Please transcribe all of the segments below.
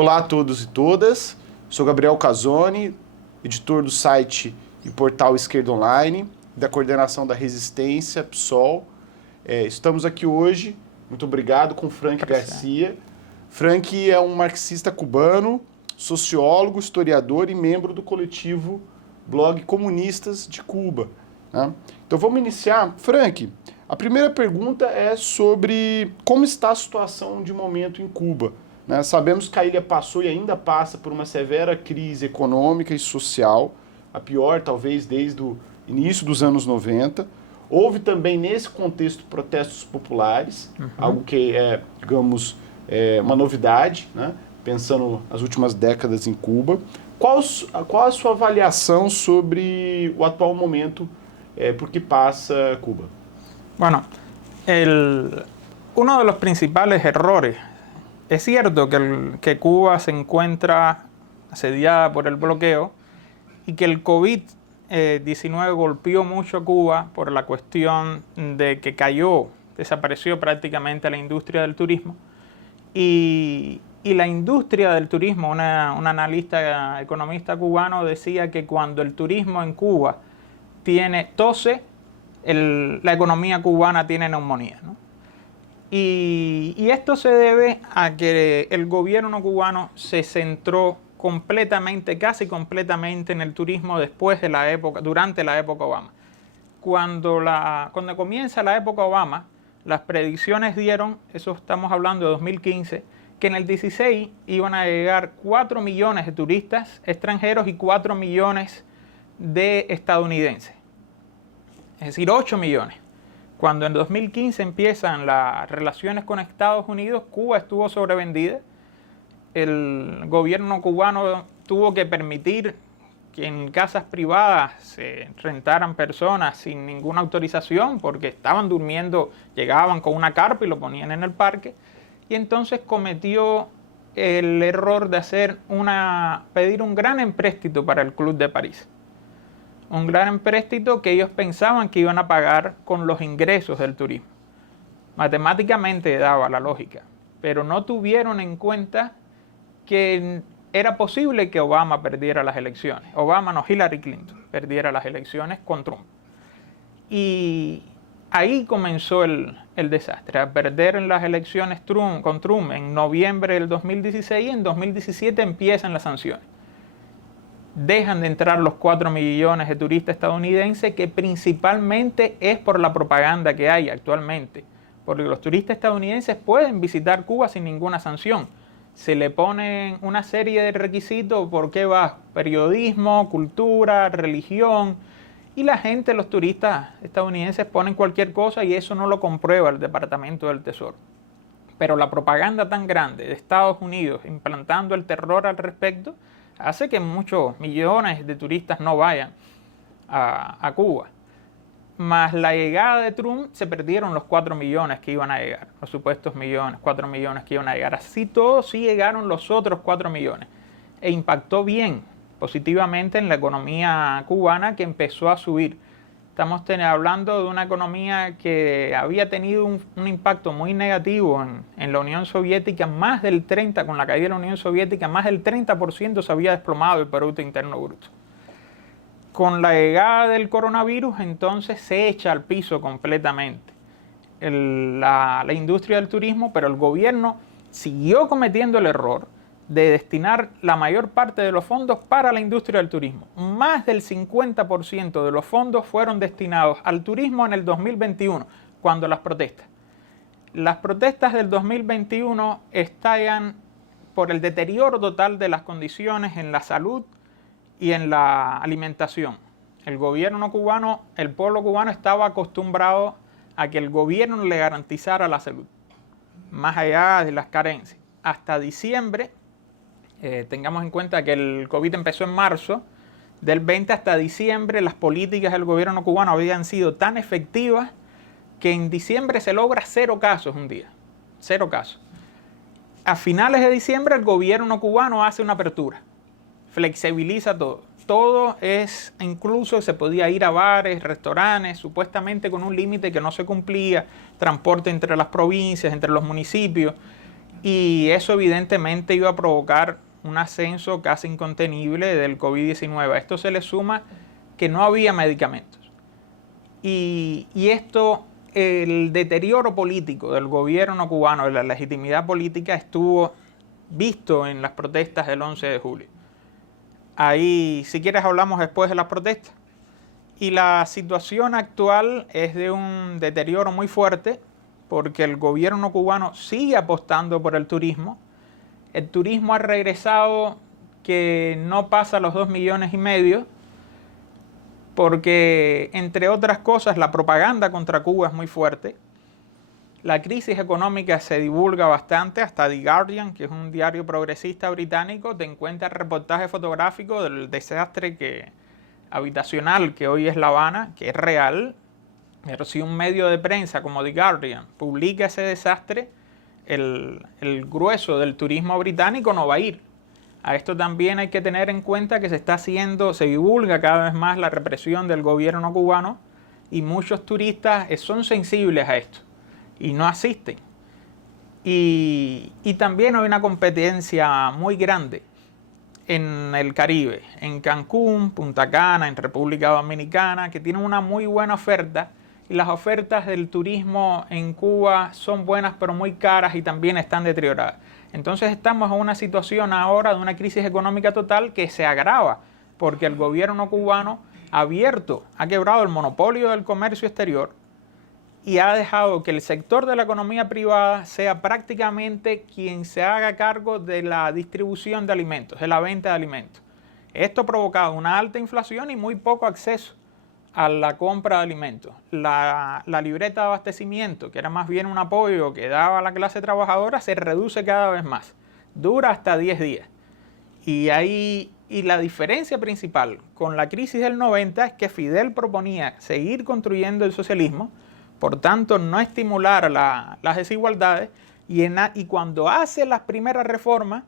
Olá a todos e todas, sou Gabriel Casoni, editor do site e portal Esquerda Online, da coordenação da Resistência, PSOL. Estamos aqui hoje, muito obrigado, com Frank Garcia. Frank é um marxista cubano, sociólogo, historiador e membro do coletivo Blog Comunistas de Cuba, né? Então vamos iniciar. Frank, a primeira pergunta é sobre como está a situação de momento em Cuba, né? Sabemos que a ilha passou e ainda passa por uma severa crise econômica e social, a pior talvez desde o início dos anos 90. Houve também nesse contexto protestos populares, algo que é, digamos, uma novidade, né? Pensando nas últimas décadas em Cuba. Qual a sua avaliação sobre o atual momento por que pasa Cuba? Bueno, uno de los principales errores, es cierto que Cuba se encuentra asediada por el bloqueo y que el COVID-19 golpeó mucho a Cuba por la cuestión de que desapareció prácticamente la industria del turismo. Y la industria del turismo, un analista economista cubano decía que cuando el turismo en Cuba tose, la economía cubana tiene neumonía, ¿no? Y esto se debe a que el gobierno cubano se centró casi completamente en el turismo durante la época Obama. Cuando comienza la época Obama, las predicciones dieron, eso estamos hablando de 2015, que en el 16 iban a llegar 4 millones de turistas extranjeros y 4 millones de estadounidenses. Es decir, 8 millones. Cuando en 2015 empiezan las relaciones con Estados Unidos, Cuba estuvo sobrevendida. El gobierno cubano tuvo que permitir que en casas privadas se rentaran personas sin ninguna autorización porque estaban durmiendo, llegaban con una carpa y lo ponían en el parque. Y entonces cometió el error de pedir un gran empréstito para el Club de París. Un gran empréstito que ellos pensaban que iban a pagar con los ingresos del turismo. Matemáticamente daba la lógica, pero no tuvieron en cuenta que era posible que Obama perdiera las elecciones. Hillary Clinton perdiera las elecciones con Trump. Y ahí comenzó el desastre. A perder en las elecciones con Trump en noviembre del 2016 y en 2017 empiezan las sanciones. Dejan de entrar los 4 millones de turistas estadounidenses, que principalmente es por la propaganda que hay actualmente. Porque los turistas estadounidenses pueden visitar Cuba sin ninguna sanción. Se le ponen una serie de requisitos por qué va, periodismo, cultura, religión, y la gente, los turistas estadounidenses ponen cualquier cosa y eso no lo comprueba el Departamento del Tesoro. Pero la propaganda tan grande de Estados Unidos implantando el terror al respecto hace que muchos millones de turistas no vayan a Cuba. Más la llegada de Trump, se perdieron los 4 millones que iban a llegar, los supuestos 4 millones que iban a llegar. Así todos sí llegaron los otros 4 millones. E impactó bien, positivamente en la economía cubana, que empezó a subir. Estamos hablando de una economía que había tenido un impacto muy negativo en la Unión Soviética, con la caída de la Unión Soviética, más del 30% se había desplomado el Producto Interno Bruto. Con la llegada del coronavirus, entonces se echa al piso completamente la industria del turismo, pero el gobierno siguió cometiendo el error de destinar la mayor parte de los fondos para la industria del turismo. Más del 50% de los fondos fueron destinados al turismo en el 2021, cuando las protestas del 2021 estallan por el deterioro total de las condiciones en la salud y en la alimentación. El gobierno cubano, el pueblo cubano estaba acostumbrado a que el gobierno le garantizara la salud, más allá de las carencias. Hasta diciembre, tengamos en cuenta que el COVID empezó en marzo del 20, hasta diciembre las políticas del gobierno cubano habían sido tan efectivas que en diciembre se logra 0 casos un día, 0 casos. A finales de diciembre el gobierno cubano hace una apertura, flexibiliza todo. Todo es, incluso se podía ir a bares, restaurantes, supuestamente con un límite que no se cumplía, transporte entre las provincias, entre los municipios. y eso evidentemente iba a provocar un ascenso casi incontenible del COVID-19. A esto se le suma que no había medicamentos. Y esto, el deterioro político del gobierno cubano, de la legitimidad política, estuvo visto en las protestas del 11 de julio. Ahí, si quieres, hablamos después de las protestas. Y la situación actual es de un deterioro muy fuerte porque el gobierno cubano sigue apostando por el turismo. El turismo ha regresado que no pasa los 2,5 millones porque, entre otras cosas, la propaganda contra Cuba es muy fuerte. La crisis económica se divulga bastante, hasta The Guardian, que es un diario progresista británico, te encuentra reportaje fotográfico del desastre habitacional que hoy es La Habana, que es real, pero si un medio de prensa como The Guardian publica ese desastre, el grueso del turismo británico no va a ir. A esto también hay que tener en cuenta que se divulga cada vez más la represión del gobierno cubano y muchos turistas son sensibles a esto y no asisten. Y también hay una competencia muy grande en el Caribe, en Cancún, Punta Cana, en República Dominicana, que tienen una muy buena oferta, y las ofertas del turismo en Cuba son buenas pero muy caras y también están deterioradas. Entonces estamos en una situación ahora de una crisis económica total que se agrava porque el gobierno cubano ha quebrado el monopolio del comercio exterior y ha dejado que el sector de la economía privada sea prácticamente quien se haga cargo de la distribución de alimentos, de la venta de alimentos. Esto ha provocado una alta inflación y muy poco acceso a la compra de alimentos. La libreta de abastecimiento, que era más bien un apoyo que daba a la clase trabajadora, se reduce cada vez más. Dura hasta 10 días. Y la diferencia principal con la crisis del 90 es que Fidel proponía seguir construyendo el socialismo, por tanto no estimular las desigualdades, y cuando hace las primeras reformas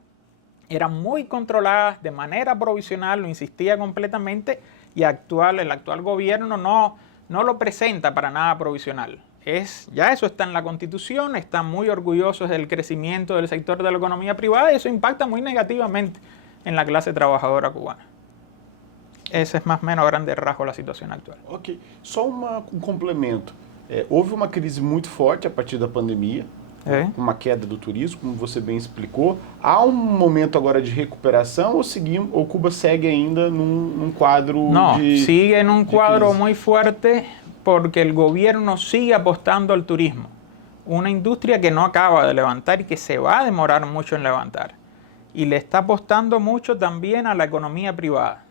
eran muy controladas de manera provisional, lo insistía completamente, y el actual gobierno no lo presenta para nada provisional. Ya eso está en la Constitución, están muy orgullosos del crecimiento del sector de la economía privada y eso impacta muy negativamente en la clase trabajadora cubana. Ese es más o menos a grandes rasgos la situación actual. Ok, só complemento. Houve uma crise muito forte a partir da pandemia, uma queda do turismo, como você bem explicou. Há um momento agora de recuperação ou Cuba segue ainda num quadro sigue en un cuadro muy fuerte porque el gobierno sigue apostando al turismo. Una industria que no acaba de levantar y que se va a demorar mucho en levantar. Y le está apostando mucho también a la economía privada.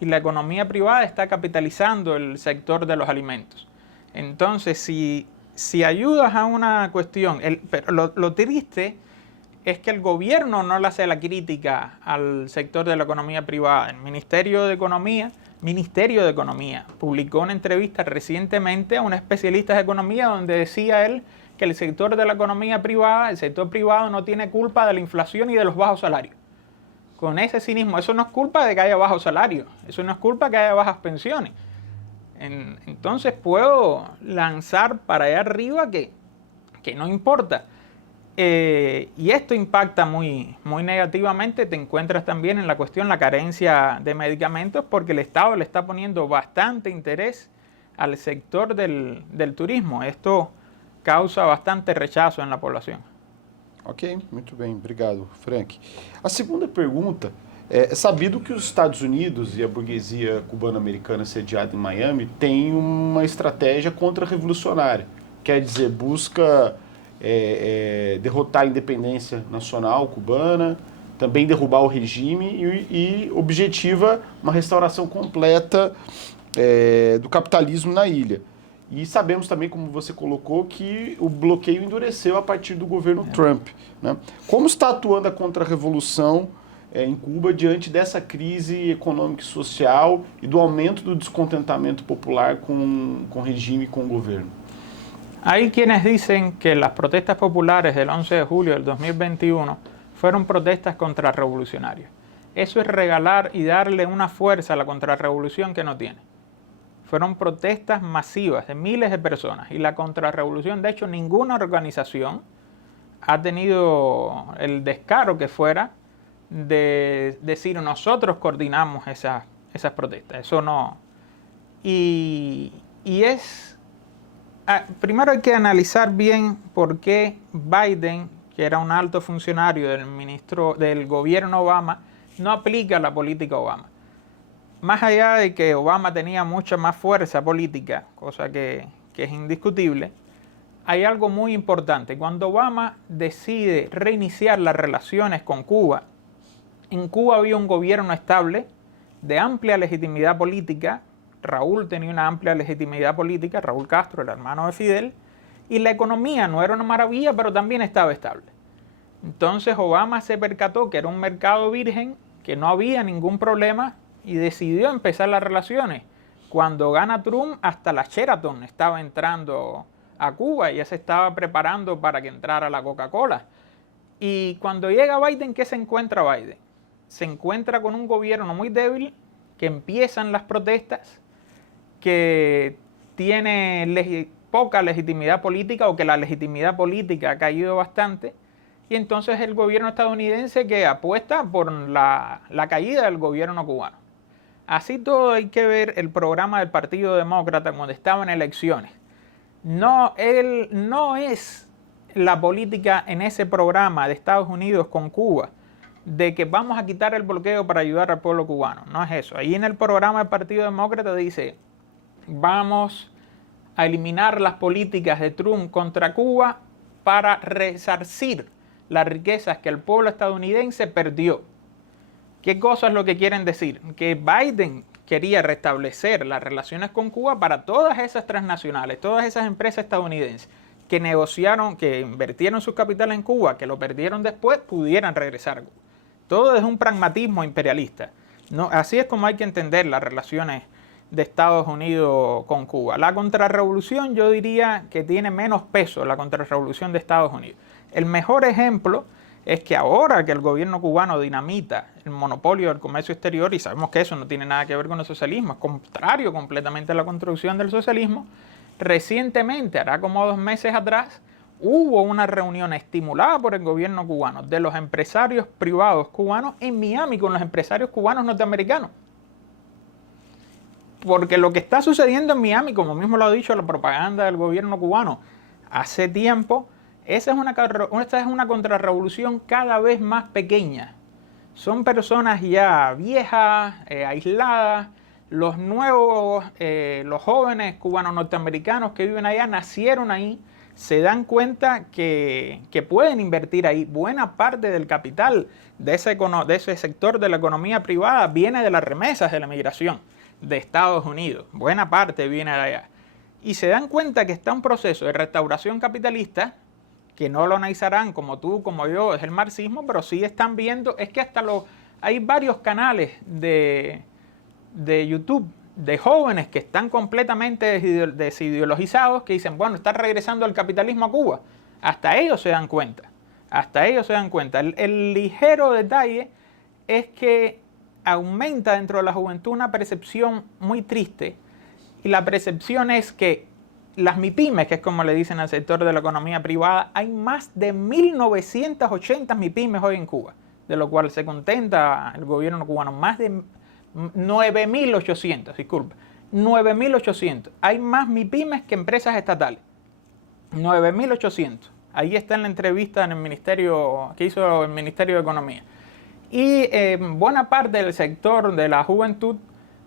Y la economía privada está capitalizando el sector de los alimentos. Entonces, si ayudas a una cuestión, pero lo triste es que el gobierno no le hace la crítica al sector de la economía privada. El Ministerio de Economía publicó una entrevista recientemente a un especialista de economía donde decía él que el sector de la economía privada, el sector privado no tiene culpa de la inflación y de los bajos salarios. Con ese cinismo, eso no es culpa de que haya bajos salarios, eso no es culpa de que haya bajas pensiones. Entonces puedo lanzar para allá arriba que no importa. Y esto impacta muy, muy negativamente. Te encuentras también en la cuestión la carencia de medicamentos porque el Estado le está poniendo bastante interés al sector del turismo. Esto causa bastante rechazo en la población. Ok, muito bem, obrigado, Frank. A segunda pergunta: é sabido que os Estados Unidos e a burguesia cubano-americana sediada em Miami têm uma estratégia contra-revolucionária. Quer dizer, busca derrotar a independência nacional cubana, também derrubar o regime e objetiva uma restauração completa do capitalismo na ilha. E sabemos também, como você colocou, que o bloqueio endureceu a partir do governo Trump, né? Como está atuando a contra-revolução em Cuba diante dessa crise econômica e social e do aumento do descontentamento popular com o regime e com o governo? Hay quienes dicen que las protestas populares del 11 de julio del 2021 fueron protestas contrarrevolucionarias. Eso es regalar y darle una fuerza a la contrarrevolución que no tiene. Fueron protestas masivas de miles de personas y la contrarrevolución, de hecho, ninguna organización ha tenido el descaro que fuera de decir nosotros coordinamos esas protestas. Eso no. Y es... primero hay que analizar bien por qué Biden, que era un alto funcionario del gobierno Obama, no aplica la política Obama. Más allá de que Obama tenía mucha más fuerza política, cosa que es indiscutible, hay algo muy importante. Cuando Obama decide reiniciar las relaciones con Cuba, en Cuba había un gobierno estable, de amplia legitimidad política. Raúl tenía una amplia legitimidad política, Raúl Castro, el hermano de Fidel, y la economía no era una maravilla, pero también estaba estable. Entonces Obama se percató que era un mercado virgen, que no había ningún problema, y decidió empezar las relaciones. Cuando gana Trump, hasta la Sheraton estaba entrando a Cuba y ya se estaba preparando para que entrara la Coca-Cola. Y cuando llega Biden, ¿qué se encuentra Biden? Se encuentra con un gobierno muy débil, que empiezan las protestas, que tiene poca legitimidad política o que la legitimidad política ha caído bastante, y entonces el gobierno estadounidense que apuesta por la caída del gobierno cubano. Así todo hay que ver el programa del Partido Demócrata cuando estaba en elecciones. No es la política en ese programa de Estados Unidos con Cuba de que vamos a quitar el bloqueo para ayudar al pueblo cubano. No es eso. Ahí en el programa del Partido Demócrata dice: vamos a eliminar las políticas de Trump contra Cuba para resarcir las riquezas que el pueblo estadounidense perdió. ¿Qué cosa es lo que quieren decir? Que Biden quería restablecer las relaciones con Cuba para todas esas transnacionales, todas esas empresas estadounidenses que negociaron, que invirtieron sus capitales en Cuba, que lo perdieron después, pudieran regresar a Cuba. Todo es un pragmatismo imperialista. No, así es como hay que entender las relaciones de Estados Unidos con Cuba. La contrarrevolución, yo diría que tiene menos peso, la contrarrevolución de Estados Unidos. El mejor ejemplo es que ahora que el gobierno cubano dinamita el monopolio del comercio exterior, y sabemos que eso no tiene nada que ver con el socialismo, es contrario completamente a la construcción del socialismo, recientemente, hará como 2 meses atrás, hubo una reunión estimulada por el gobierno cubano de los empresarios privados cubanos en Miami con los empresarios cubanos norteamericanos. Porque lo que está sucediendo en Miami, como mismo lo ha dicho la propaganda del gobierno cubano hace tiempo, esta es una contrarrevolución cada vez más pequeña. Son personas ya viejas, aisladas. Los nuevos, los jóvenes cubanos norteamericanos que viven allá, nacieron ahí, se dan cuenta que pueden invertir ahí. Buena parte del capital de ese sector de la economía privada viene de las remesas de la migración de Estados Unidos. Buena parte viene de allá. Y se dan cuenta que está un proceso de restauración capitalista, que no lo analizarán como tú, como yo, es el marxismo, pero sí están viendo, es que hasta hay varios canales de YouTube de jóvenes que están completamente desideologizados, que dicen, bueno, está regresando el capitalismo a Cuba. Hasta ellos se dan cuenta. Hasta ellos se dan cuenta. El ligero detalle es que aumenta dentro de la juventud una percepción muy triste, y la percepción es que las MIPYMES, que es como le dicen al sector de la economía privada, hay más de 1.980 MIPYMES hoy en Cuba, de lo cual se contenta el gobierno cubano, más de 9.800, disculpe, 9.800. Hay más MIPYMES que empresas estatales, 9.800. Ahí está en la entrevista en el ministerio que hizo el Ministerio de Economía. Y buena parte del sector de la juventud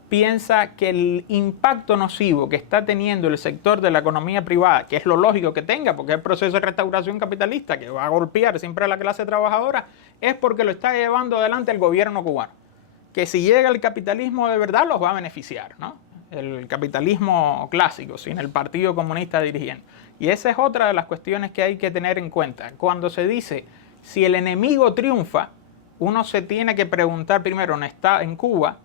piensa que el impacto nocivo que está teniendo el sector de la economía privada, que es lo lógico que tenga, porque es el proceso de restauración capitalista que va a golpear siempre a la clase trabajadora, es porque lo está llevando adelante el gobierno cubano. Que si llega el capitalismo de verdad los va a beneficiar, ¿no? El capitalismo clásico, sin el Partido Comunista dirigiendo. Y esa es otra de las cuestiones que hay que tener en cuenta. Cuando se dice, si el enemigo triunfa, uno se tiene que preguntar primero, en Cuba,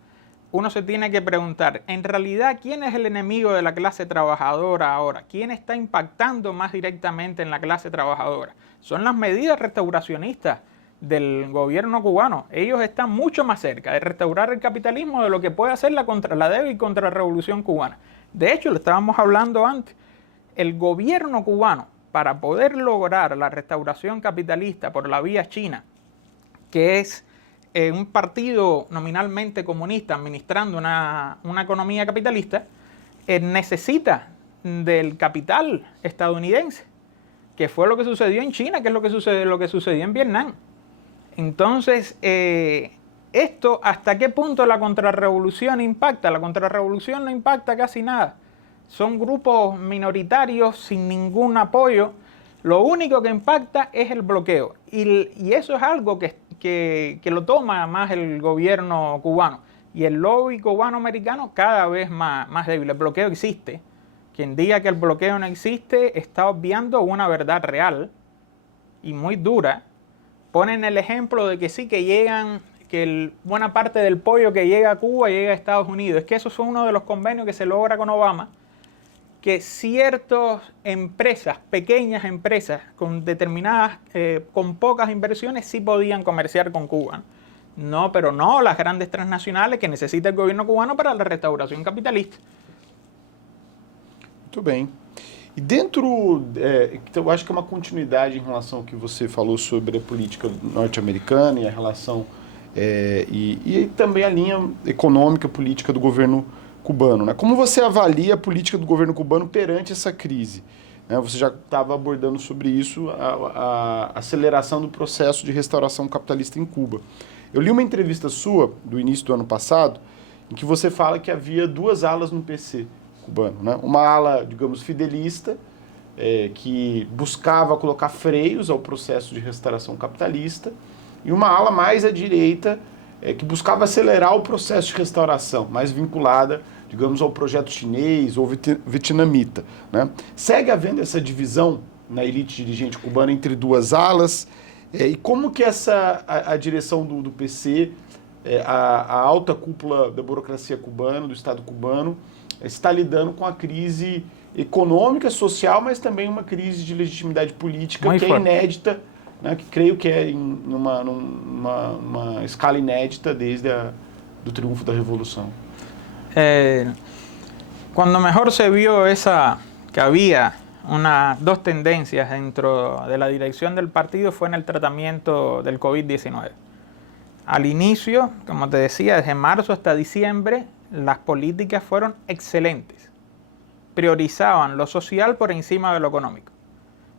uno se tiene que preguntar, en realidad, ¿quién es el enemigo de la clase trabajadora ahora? ¿Quién está impactando más directamente en la clase trabajadora? Son las medidas restauracionistas del gobierno cubano. Ellos están mucho más cerca de restaurar el capitalismo de lo que puede hacer la débil contrarrevolución cubana. De hecho, lo estábamos hablando antes, el gobierno cubano para poder lograr la restauración capitalista por la vía china, que es un partido nominalmente comunista administrando una economía capitalista, necesita del capital estadounidense, que fue lo que sucedió en China, que es lo que sucedió en Vietnam. Entonces, esto, ¿hasta qué punto la contrarrevolución impacta? La contrarrevolución no impacta casi nada. Son grupos minoritarios sin ningún apoyo. Lo único que impacta es el bloqueo. Y eso es algo que lo toma más el gobierno cubano. Y el lobby cubano-americano cada vez más débil. El bloqueo existe. Quien diga que el bloqueo no existe está obviando una verdad real y muy dura. Ponen el ejemplo de que sí, que llegan, buena parte del pollo que llega a Cuba llega a Estados Unidos. Es que eso es uno de los convenios que se logra con Obama, que ciertas empresas, pequeñas empresas con determinadas, con pocas inversiones, sí podían comerciar con Cuba. No, pero no las grandes transnacionales que necesita el gobierno cubano para la restauración capitalista. Muito bem. E dentro, então eu acho que é uma continuidade em relação ao que você falou sobre a política norte-americana e a relação, e também a linha econômica, política do governo cubano, né? Como você avalia a política do governo cubano perante essa crise? Você já estava abordando sobre isso, a aceleração do processo de restauração capitalista em Cuba. Eu li uma entrevista sua, do início do ano passado, em que você fala que havia duas alas no PC cubano, né? Uma ala, digamos, fidelista, que buscava colocar freios ao processo de restauração capitalista, e uma ala mais à direita, que buscava acelerar o processo de restauração, mais vinculada, digamos, ao projeto chinês ou vietnamita, né? Segue havendo essa divisão na elite dirigente cubana entre duas alas, e como que a direção do PC, a alta cúpula da burocracia cubana, do Estado cubano, está lidando com a crise econômica, social, mas também uma crise de legitimidade política que é inédita, né, que creio que é numa escala inédita desde do triunfo da Revolução. Cuando mejor se vio que había dos tendencias dentro de la dirección del partido fue en el tratamiento del COVID-19. Al inicio, como te decía, desde marzo hasta diciembre, las políticas fueron excelentes. Priorizaban lo social por encima de lo económico.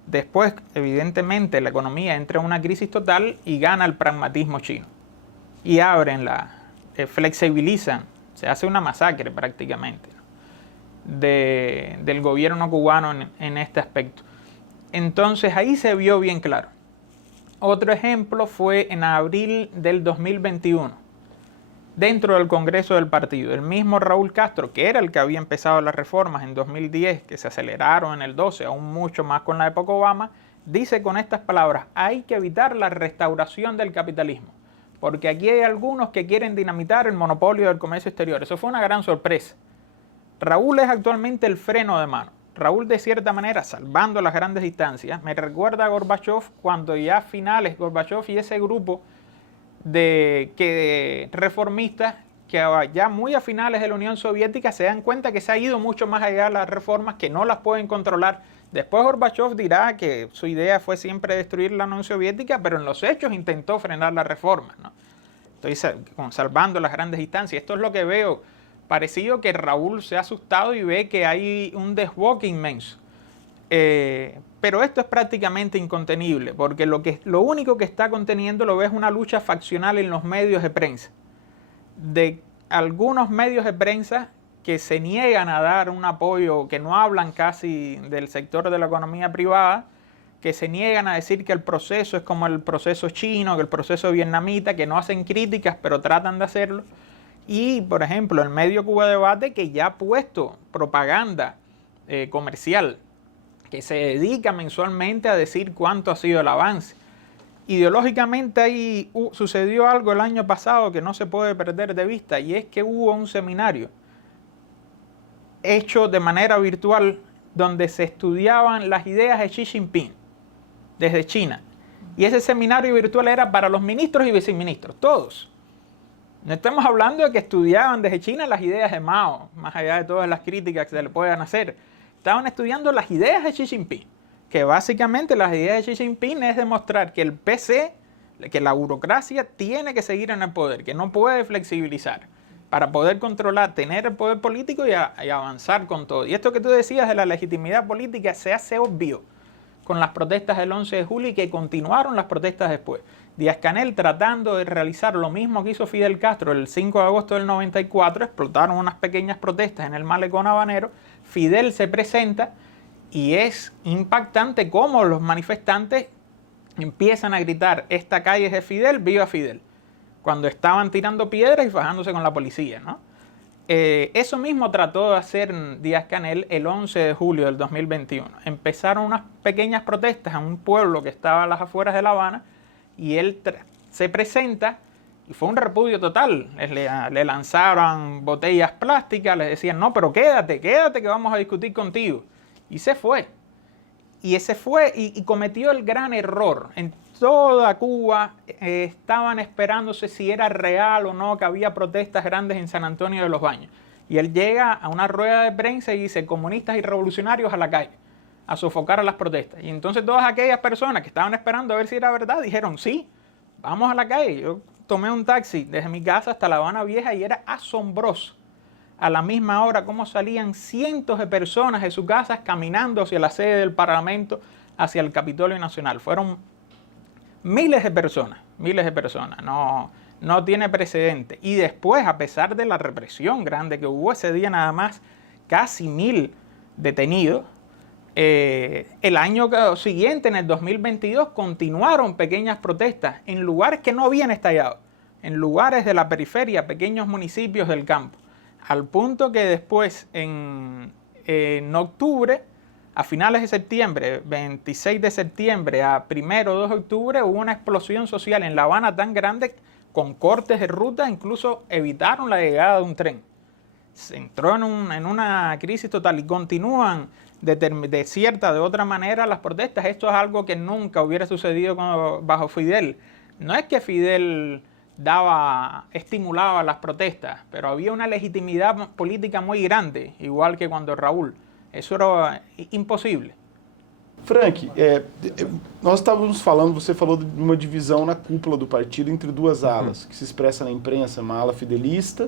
Después, evidentemente, la economía entra en una crisis total y gana el pragmatismo chino. Y flexibilizan, se hace una masacre prácticamente, ¿no?, del gobierno cubano en este aspecto. Entonces ahí se vio bien claro. Otro ejemplo fue en abril del 2021, dentro del Congreso del partido. El mismo Raúl Castro, que era el que había empezado las reformas en 2010, que se aceleraron en el 12, aún mucho más con la época Obama, dice con estas palabras: hay que evitar la restauración del capitalismo, porque aquí hay algunos que quieren dinamitar el monopolio del comercio exterior. Eso fue una gran sorpresa. Raúl es actualmente el freno de mano. Raúl, de cierta manera, salvando las grandes distancias, me recuerda a Gorbachev cuando ya a finales, Gorbachev y ese grupo de reformistas que ya muy a finales de la Unión Soviética se dan cuenta que se ha ido mucho más allá de las reformas, que no las pueden controlar. Después Gorbachev dirá que su idea fue siempre destruir la Unión Soviética, pero en los hechos intentó frenar las reformas, ¿no? Estoy salvando las grandes distancias. Esto es lo que veo. Parecido que Raúl se ha asustado y ve que hay un desboque inmenso. Pero esto es prácticamente incontenible, porque lo único que está conteniendo lo ves una lucha faccional en los medios de prensa. De algunos medios de prensa que se niegan a dar un apoyo, que no hablan casi del sector de la economía privada, que se niegan a decir que el proceso es como el proceso chino, que el proceso vietnamita, que no hacen críticas, pero tratan de hacerlo. Y, por ejemplo, el medio Cuba Debate, que ya ha puesto propaganda comercial, que se dedica mensualmente a decir cuánto ha sido el avance. Ideológicamente ahí sucedió algo el año pasado que no se puede perder de vista, y es que hubo un seminario hecho de manera virtual donde se estudiaban las ideas de Xi Jinping desde China. Y ese seminario virtual era para los ministros y viceministros, todos. No estamos hablando de que estudiaban desde China las ideas de Mao, más allá de todas las críticas que se le puedan hacer. Estaban estudiando las ideas de Xi Jinping. que básicamente las ideas de Xi Jinping es demostrar que el PC, que la burocracia tiene que seguir en el poder, que no puede flexibilizar para poder controlar, tener el poder político y avanzar con todo. Y esto que tú decías de la legitimidad política se hace obvio con las protestas del 11 de julio y que continuaron las protestas después. Díaz-Canel, tratando de realizar lo mismo que hizo Fidel Castro el 5 de agosto del 94, explotaron unas pequeñas protestas en el malecón habanero. Fidel se presenta y es impactante cómo los manifestantes empiezan a gritar: esta calle es de Fidel, viva Fidel, cuando estaban tirando piedras y fajándose con la policía, ¿no? Eso mismo trató de hacer Díaz-Canel el 11 de julio del 2021. Empezaron unas pequeñas protestas en un pueblo que estaba a las afueras de La Habana y él se presenta y fue un repudio total. Le lanzaron botellas plásticas, les decían: no, pero quédate que vamos a discutir contigo. Y se fue. Y ese fue y cometió el gran error. En toda Cuba estaban esperándose si era real o no que había protestas grandes en San Antonio de los Baños. Y él llega a una rueda de prensa y dice: comunistas y revolucionarios a la calle, a sofocar a las protestas. Y entonces todas aquellas personas que estaban esperando a ver si era verdad dijeron: sí, vamos a la calle. Yo tomé un taxi desde mi casa hasta La Habana Vieja y era asombroso. A la misma hora, cómo salían cientos de personas de sus casas caminando hacia la sede del Parlamento, hacia el Capitolio Nacional. Fueron miles de personas, no tiene precedente. Y después, a pesar de la represión grande que hubo ese día, nada más casi 1000 detenidos, el año siguiente, en el 2022, continuaron pequeñas protestas en lugares que no habían estallado, en lugares de la periferia, pequeños municipios del campo. Al punto que después, en octubre, a finales de septiembre, 26 de septiembre a 1 o 2 de octubre, hubo una explosión social en La Habana tan grande, con cortes de ruta, incluso evitaron la llegada de un tren. Se entró en una crisis total y continúan de otra manera las protestas. Esto es algo que nunca hubiera sucedido bajo Fidel. No es que Fidel estimulaba las protestas, pero había una legitimidad política muy grande, igual que cuando Raúl. Eso era impossível. Frank, nós estávamos falando, você falou de uma divisão na cúpula do partido entre duas alas, que se expressa na imprensa, uma ala fidelista,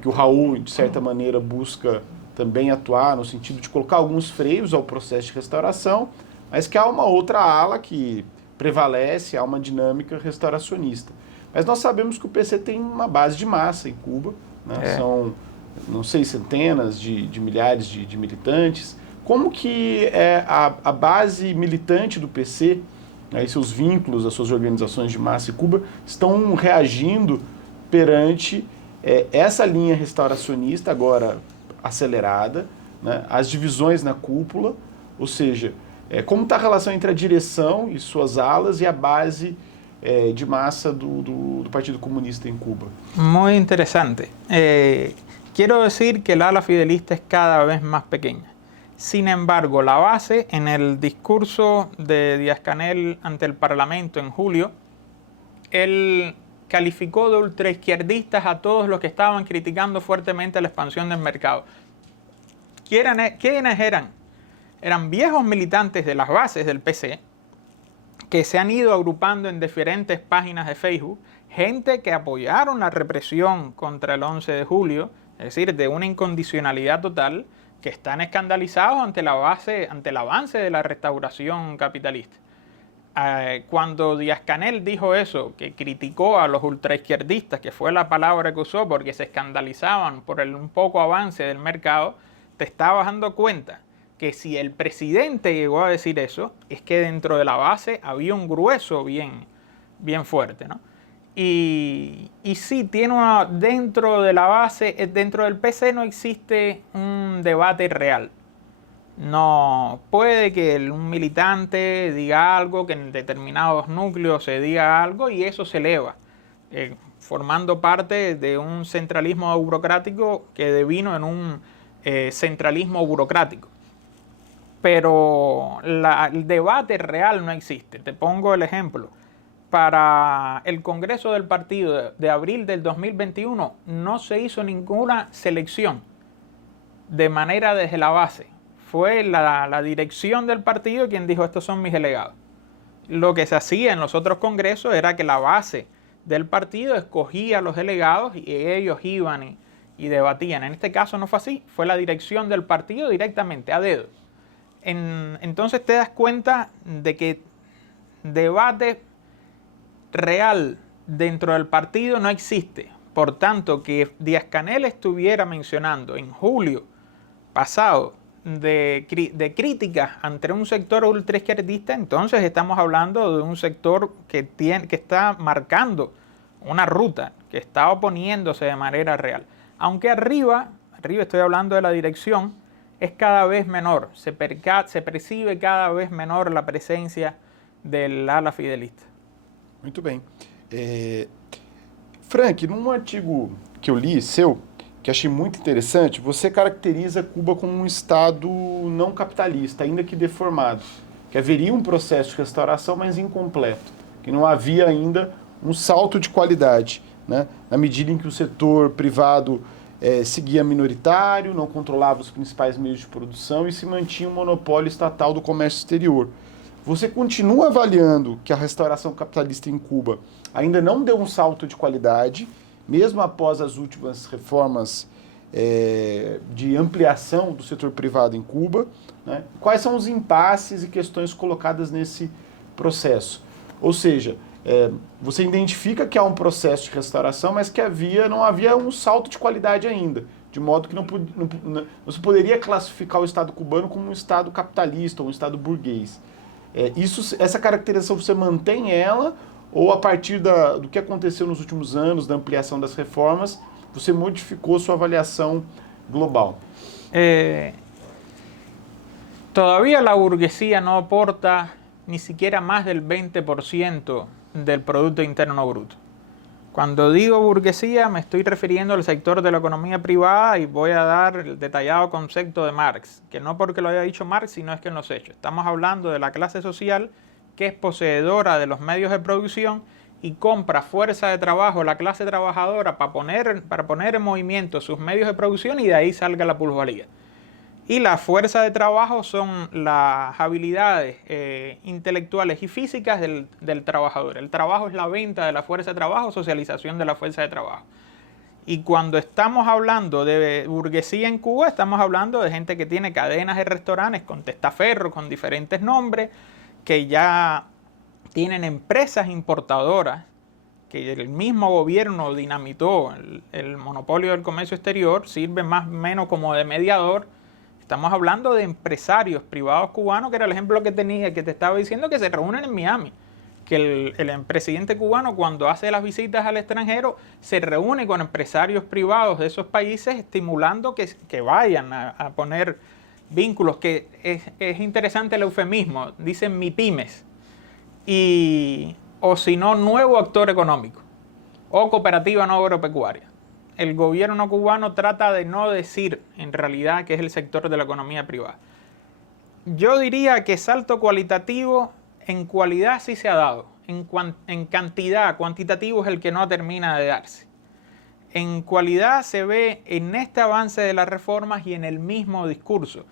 que o Raúl, de certa maneira, busca também atuar no sentido de colocar alguns freios ao processo de restauração, mas que há uma outra ala que prevalece, há uma dinâmica restauracionista. Mas nós sabemos que o PC tem uma base de massa em Cuba, né? São, não sei, centenas de milhares de militantes. Como que a base militante do PC, né, e seus vínculos, as suas organizações de massa em Cuba, estão reagindo perante essa linha restauracionista agora acelerada, né, as divisões na cúpula, ou seja, como está a relação entre a direção e suas alas e a base de massa do Partido Comunista en Cuba? Muy interesante. Quiero decir que el ala fidelista es cada vez más pequeña. Sin embargo, la base, en el discurso de Díaz-Canel ante el Parlamento en julio, él calificó de ultraizquierdistas a todos los que estaban criticando fuertemente la expansión del mercado. ¿Quiénes eran? Eran viejos militantes de las bases del PC, que se han ido agrupando en diferentes páginas de Facebook, gente que apoyaron la represión contra el 11 de julio, es decir, de una incondicionalidad total, que están escandalizados ante el avance de la restauración capitalista. Cuando Díaz-Canel dijo eso, que criticó a los ultraizquierdistas, que fue la palabra que usó porque se escandalizaban por un poco avance del mercado, te estabas dando cuenta que si el presidente llegó a decir eso, es que dentro de la base había un grueso bien fuerte, ¿no? Y sí, dentro de la base, dentro del PC no existe un debate real. No puede que un militante diga algo, que en determinados núcleos se diga algo y eso se eleva, formando parte de un centralismo burocrático que devino en un centralismo burocrático. Pero el debate real no existe. Te pongo el ejemplo. Para el Congreso del Partido de abril del 2021 no se hizo ninguna selección de manera desde la base. fue la dirección del partido quien dijo: estos son mis delegados. Lo que se hacía en los otros congresos era que la base del partido escogía a los delegados y ellos iban y debatían. En este caso no fue así, fue la dirección del partido directamente, a dedo. Entonces te das cuenta de que debate real dentro del partido no existe. Por tanto, que Díaz-Canel estuviera mencionando en julio pasado de críticas ante un sector ultraizquierdista, entonces estamos hablando de un sector que está marcando una ruta, que está oponiéndose de manera real. Aunque arriba estoy hablando de la dirección, es cada vez menor, se percibe cada vez menor la presencia del ala fidelista. Muito bem. Frank, num artigo que eu li seu, que achei muito interessante, você caracteriza Cuba como um Estado não capitalista, ainda que deformado, que haveria um processo de restauração, mas incompleto, que não havia ainda um salto de qualidade, né? Na medida em que o setor privado seguia minoritário, não controlava os principais meios de produção e se mantinha um monopólio estatal do comércio exterior. Você continua avaliando que a restauração capitalista em Cuba ainda não deu um salto de qualidade, mesmo após as últimas reformas de ampliação do setor privado em Cuba, né? Quais são os impasses e questões colocadas nesse processo? Ou seja, você identifica que há um processo de restauração, mas que não havia um salto de qualidade ainda, de modo que não se poderia classificar o Estado cubano como um Estado capitalista ou um Estado burguês. Essa caracterização você mantém ela, ou a partir do que aconteceu nos últimos anos, da ampliação das reformas, você modificou sua avaliação global? Todavía la burguesía no aporta ni siquiera más del 20% del Producto Interno Bruto. Cuando digo burguesía me estoy refiriendo al sector de la economía privada y voy a dar el detallado concepto de Marx, que no porque lo haya dicho Marx, sino es que en los hechos. Estamos hablando de la clase social que es poseedora de los medios de producción y compra fuerza de trabajo, la clase trabajadora, para poner en movimiento sus medios de producción y de ahí salga la plusvalía. Y la fuerza de trabajo son las habilidades intelectuales y físicas del trabajador. El trabajo es la venta de la fuerza de trabajo, socialización de la fuerza de trabajo. Y cuando estamos hablando de burguesía en Cuba, estamos hablando de gente que tiene cadenas de restaurantes con testaferros, con diferentes nombres, que ya tienen empresas importadoras, que el mismo gobierno dinamitó. El monopolio del comercio exterior sirve más o menos como de mediador. Estamos hablando de empresarios privados cubanos, que era el ejemplo que te estaba diciendo, que se reúnen en Miami. Que el presidente cubano, cuando hace las visitas al extranjero, se reúne con empresarios privados de esos países, estimulando que vayan a poner vínculos, que es interesante el eufemismo, dicen MIPYMES, o si no, nuevo actor económico, o cooperativa no agropecuaria. El gobierno cubano trata de no decir en realidad que es el sector de la economía privada. Yo diría que salto cualitativo en cualidad sí se ha dado, en cantidad, cuantitativo es el que no termina de darse. En cualidad se ve en este avance de las reformas y en el mismo discurso.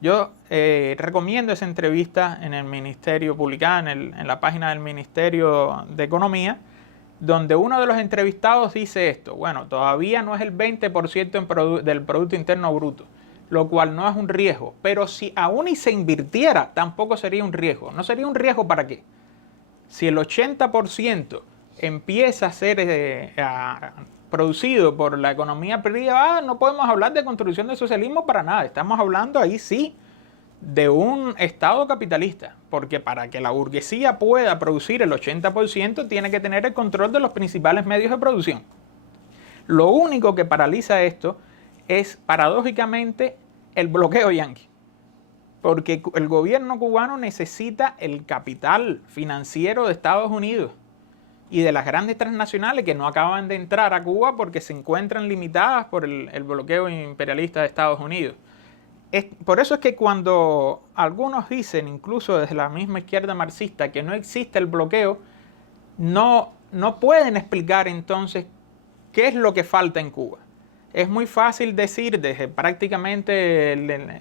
Yo recomiendo esa entrevista en el Ministerio, publicada en la página del Ministerio de Economía, donde uno de los entrevistados dice esto: bueno, todavía no es el 20% del Producto Interno Bruto, lo cual no es un riesgo, pero si aún y se invirtiera, tampoco sería un riesgo. ¿No sería un riesgo para qué? Si el 80% empieza a ser producido por la economía privada, no podemos hablar de construcción de socialismo para nada. Estamos hablando ahí sí de un Estado capitalista, porque para que la burguesía pueda producir el 80% tiene que tener el control de los principales medios de producción. Lo único que paraliza esto es, paradójicamente, el bloqueo yanqui, porque el gobierno cubano necesita el capital financiero de Estados Unidos y de las grandes transnacionales que no acaban de entrar a Cuba porque se encuentran limitadas por el bloqueo imperialista de Estados Unidos. Por eso es que cuando algunos dicen, incluso desde la misma izquierda marxista, que no existe el bloqueo, no pueden explicar entonces qué es lo que falta en Cuba. es muy fácil decir desde prácticamente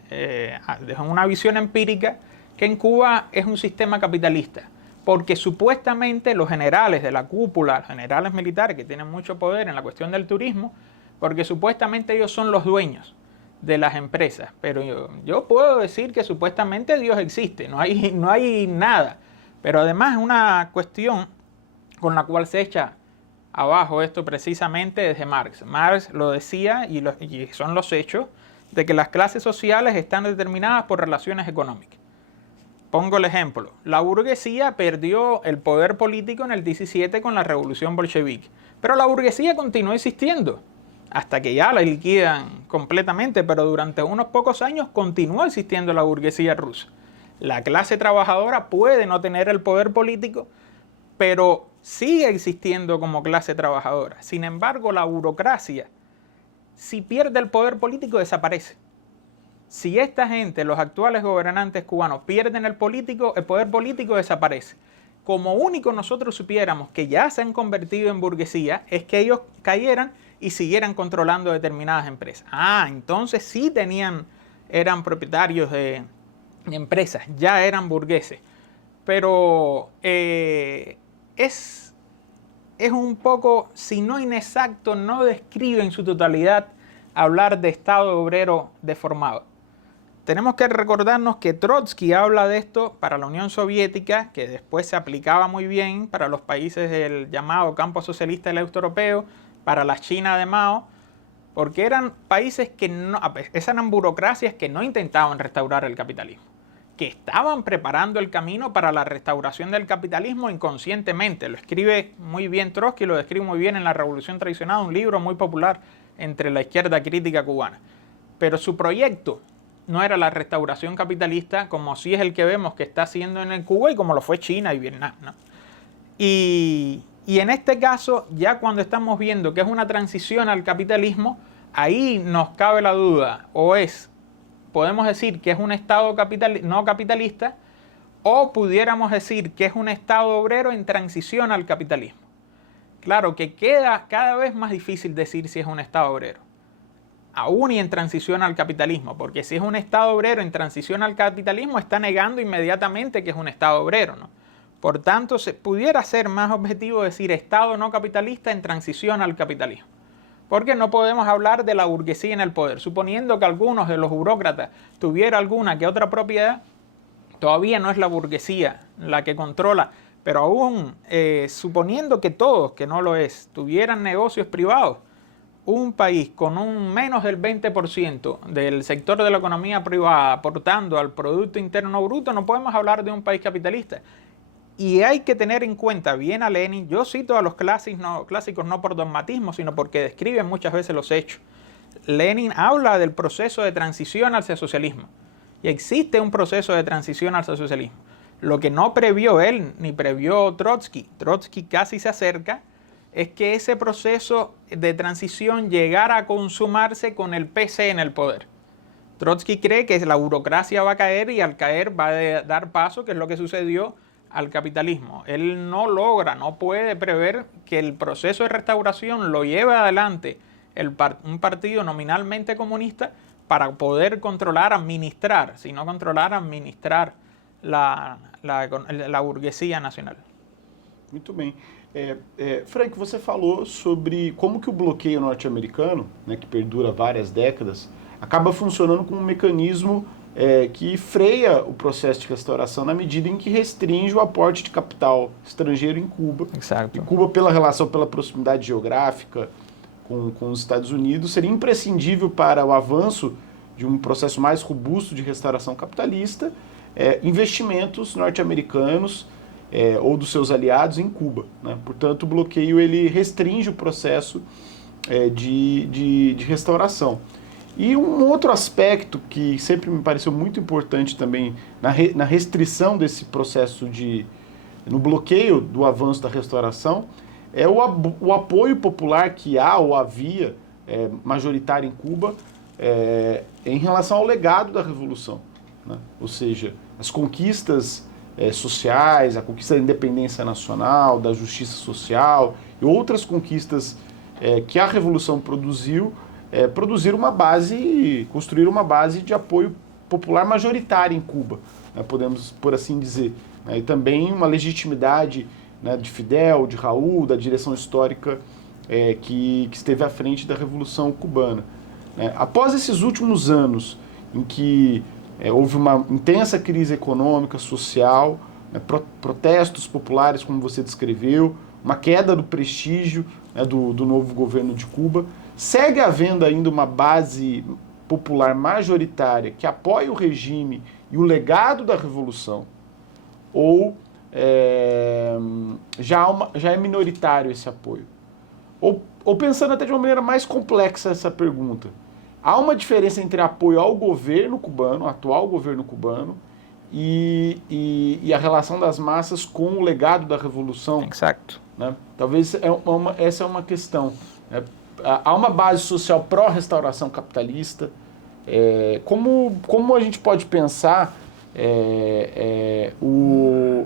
desde una visión empírica que en Cuba es un sistema capitalista, porque supuestamente los generales de la cúpula, los generales militares que tienen mucho poder en la cuestión del turismo, porque supuestamente ellos son los dueños de las empresas, pero yo puedo decir que supuestamente Dios existe, no hay nada, pero además es una cuestión con la cual se echa abajo esto precisamente desde Marx. Marx lo decía y son los hechos de que las clases sociales están determinadas por relaciones económicas. Pongo el ejemplo, la burguesía perdió el poder político en el 17 con la revolución bolchevique, pero la burguesía continuó existiendo hasta que ya la liquidan completamente, pero durante unos pocos años continuó existiendo la burguesía rusa. La clase trabajadora puede no tener el poder político, pero sigue existiendo como clase trabajadora. Sin embargo, la burocracia, si pierde el poder político, desaparece. Si esta gente, los actuales gobernantes cubanos, pierden el poder político desaparece. Como único nosotros supiéramos que ya se han convertido en burguesía, es que ellos cayeran y siguieran controlando determinadas empresas. Entonces sí eran propietarios de empresas, ya eran burgueses. Pero es un poco, si no inexacto, no describe en su totalidad hablar de Estado obrero deformado. Tenemos que recordarnos que Trotsky habla de esto para la Unión Soviética, que después se aplicaba muy bien para los países del llamado campo socialista del este europeo, para la China de Mao, porque eran países que eran burocracias que no intentaban restaurar el capitalismo, que estaban preparando el camino para la restauración del capitalismo inconscientemente. Lo escribe muy bien Trotsky, lo describe muy bien en La Revolución Traicionada, un libro muy popular entre la izquierda crítica cubana. Pero su proyecto no era la restauración capitalista, como sí es el que vemos que está haciendo en Cuba y como lo fue China y Vietnam, ¿no? Y en este caso, ya cuando estamos viendo que es una transición al capitalismo, ahí nos cabe la duda, podemos decir que es un Estado no capitalista, o pudiéramos decir que es un Estado obrero en transición al capitalismo. Claro que queda cada vez más difícil decir si es un Estado obrero, aún y en transición al capitalismo, porque si es un Estado obrero en transición al capitalismo, está negando inmediatamente que es un Estado obrero, ¿no? Por tanto, pudiera ser más objetivo decir Estado no capitalista en transición al capitalismo, porque no podemos hablar de la burguesía en el poder. Suponiendo que algunos de los burócratas tuviera alguna que otra propiedad, todavía no es la burguesía la que controla, pero aún suponiendo que todos, que no lo es, tuvieran negocios privados, un país con un menos del 20% del sector de la economía privada aportando al Producto Interno Bruto, no podemos hablar de un país capitalista. Y hay que tener en cuenta bien a Lenin. Yo cito a los clásicos no por dogmatismo, sino porque describen muchas veces los hechos. Lenin habla del proceso de transición hacia el socialismo. Y existe un proceso de transición hacia el socialismo. Lo que no previó él, ni previó Trotsky casi se acerca, es que ese proceso de transición llegara a consumarse con el PC en el poder. Trotsky cree que la burocracia va a caer y al caer va a dar paso, que es lo que sucedió, al capitalismo. Él no puede prever que el proceso de restauración lo lleve adelante un partido nominalmente comunista para poder administrar la burguesía nacional. Muito bem. Frank, você falou sobre como que o bloqueio norte-americano, né, que perdura várias décadas, acaba funcionando como um mecanismo que freia o processo de restauração na medida em que restringe o aporte de capital estrangeiro em Cuba. Exato. E Cuba, pela proximidade geográfica com os Estados Unidos, seria imprescindível para o avanço de um processo mais robusto de restauração capitalista, investimentos norte-americanos ou dos seus aliados em Cuba, né? Portanto, o bloqueio ele restringe o processo de restauração. E um outro aspecto que sempre me pareceu muito importante também na restrição desse processo no bloqueio do avanço da restauração é o apoio popular que há ou havia majoritário em Cuba em relação ao legado da Revolução, né? Ou seja, as conquistas sociais, a conquista da independência nacional, da justiça social e outras conquistas que a Revolução produziu produzir uma base, construir uma base de apoio popular majoritária em Cuba, né, podemos por assim dizer. E também uma legitimidade, né, de Fidel, de Raul, da direção histórica que esteve à frente da Revolução Cubana. Após esses últimos anos em que houve uma intensa crise econômica, social, protestos populares, como você descreveu, uma queda do prestígio, né, do novo governo de Cuba, segue havendo ainda uma base popular majoritária que apoia o regime e o legado da Revolução, ou já é minoritário esse apoio? Ou pensando até de uma maneira mais complexa essa pergunta, há uma diferença entre apoio ao governo cubano, atual governo cubano, e a relação das massas com o legado da Revolução? Exacto. Né? Talvez essa é uma questão. Né? Há uma base social pró-restauração capitalista. Como a gente pode pensar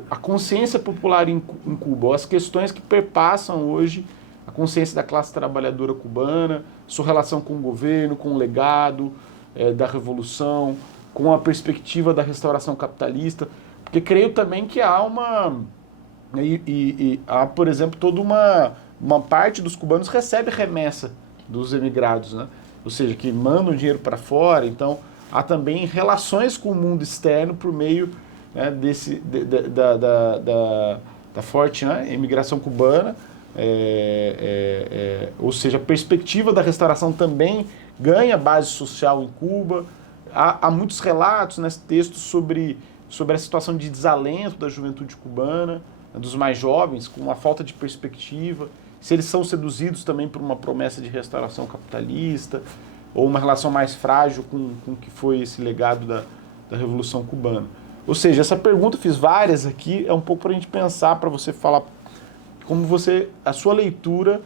a consciência popular em Cuba, as questões que perpassam hoje a consciência da classe trabalhadora cubana, sua relação com o governo, com o legado da Revolução, com a perspectiva da restauração capitalista? Porque creio também que há há, por exemplo, toda uma parte dos cubanos recebe remessa dos emigrados, né? Ou seja, que mandam dinheiro para fora. Então, há também relações com o mundo externo por meio, né, da forte, né, imigração cubana. Ou seja, a perspectiva da restauração também ganha base social em Cuba. Há muitos relatos, né, textos sobre a situação de desalento da juventude cubana, dos mais jovens, com uma falta de perspectiva, se eles são seduzidos também por uma promessa de restauração capitalista, ou uma relação mais frágil com o que foi esse legado da Revolução Cubana. Ou seja, essa pergunta, fiz várias aqui, é um pouco para a gente pensar, para você falar como a sua leitura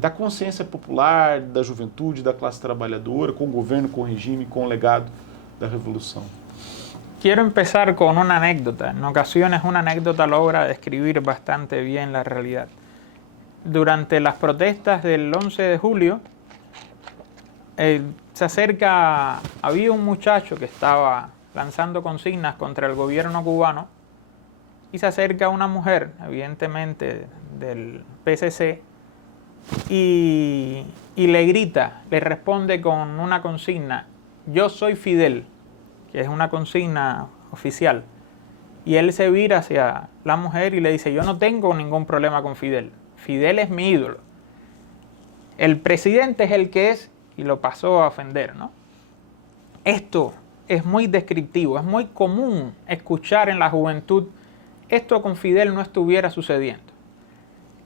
da consciência popular, da juventude, da classe trabalhadora, com o governo, com o regime, com o legado da Revolución. Quiero empezar con una anécdota. En ocasiones una anécdota logra describir bastante bien la realidad. Durante las protestas del 11 de julio, había un muchacho que estaba lanzando consignas contra el gobierno cubano y se acerca una mujer, evidentemente del PSC, y le grita, le responde con una consigna: yo soy Fidel, que es una consigna oficial. Y él se vira hacia la mujer y le dice: yo no tengo ningún problema con Fidel, Fidel es mi ídolo, el presidente es el que es, y lo pasó a ofender, ¿no? Esto es muy descriptivo, es muy común escuchar en la juventud: esto con Fidel no estuviera sucediendo.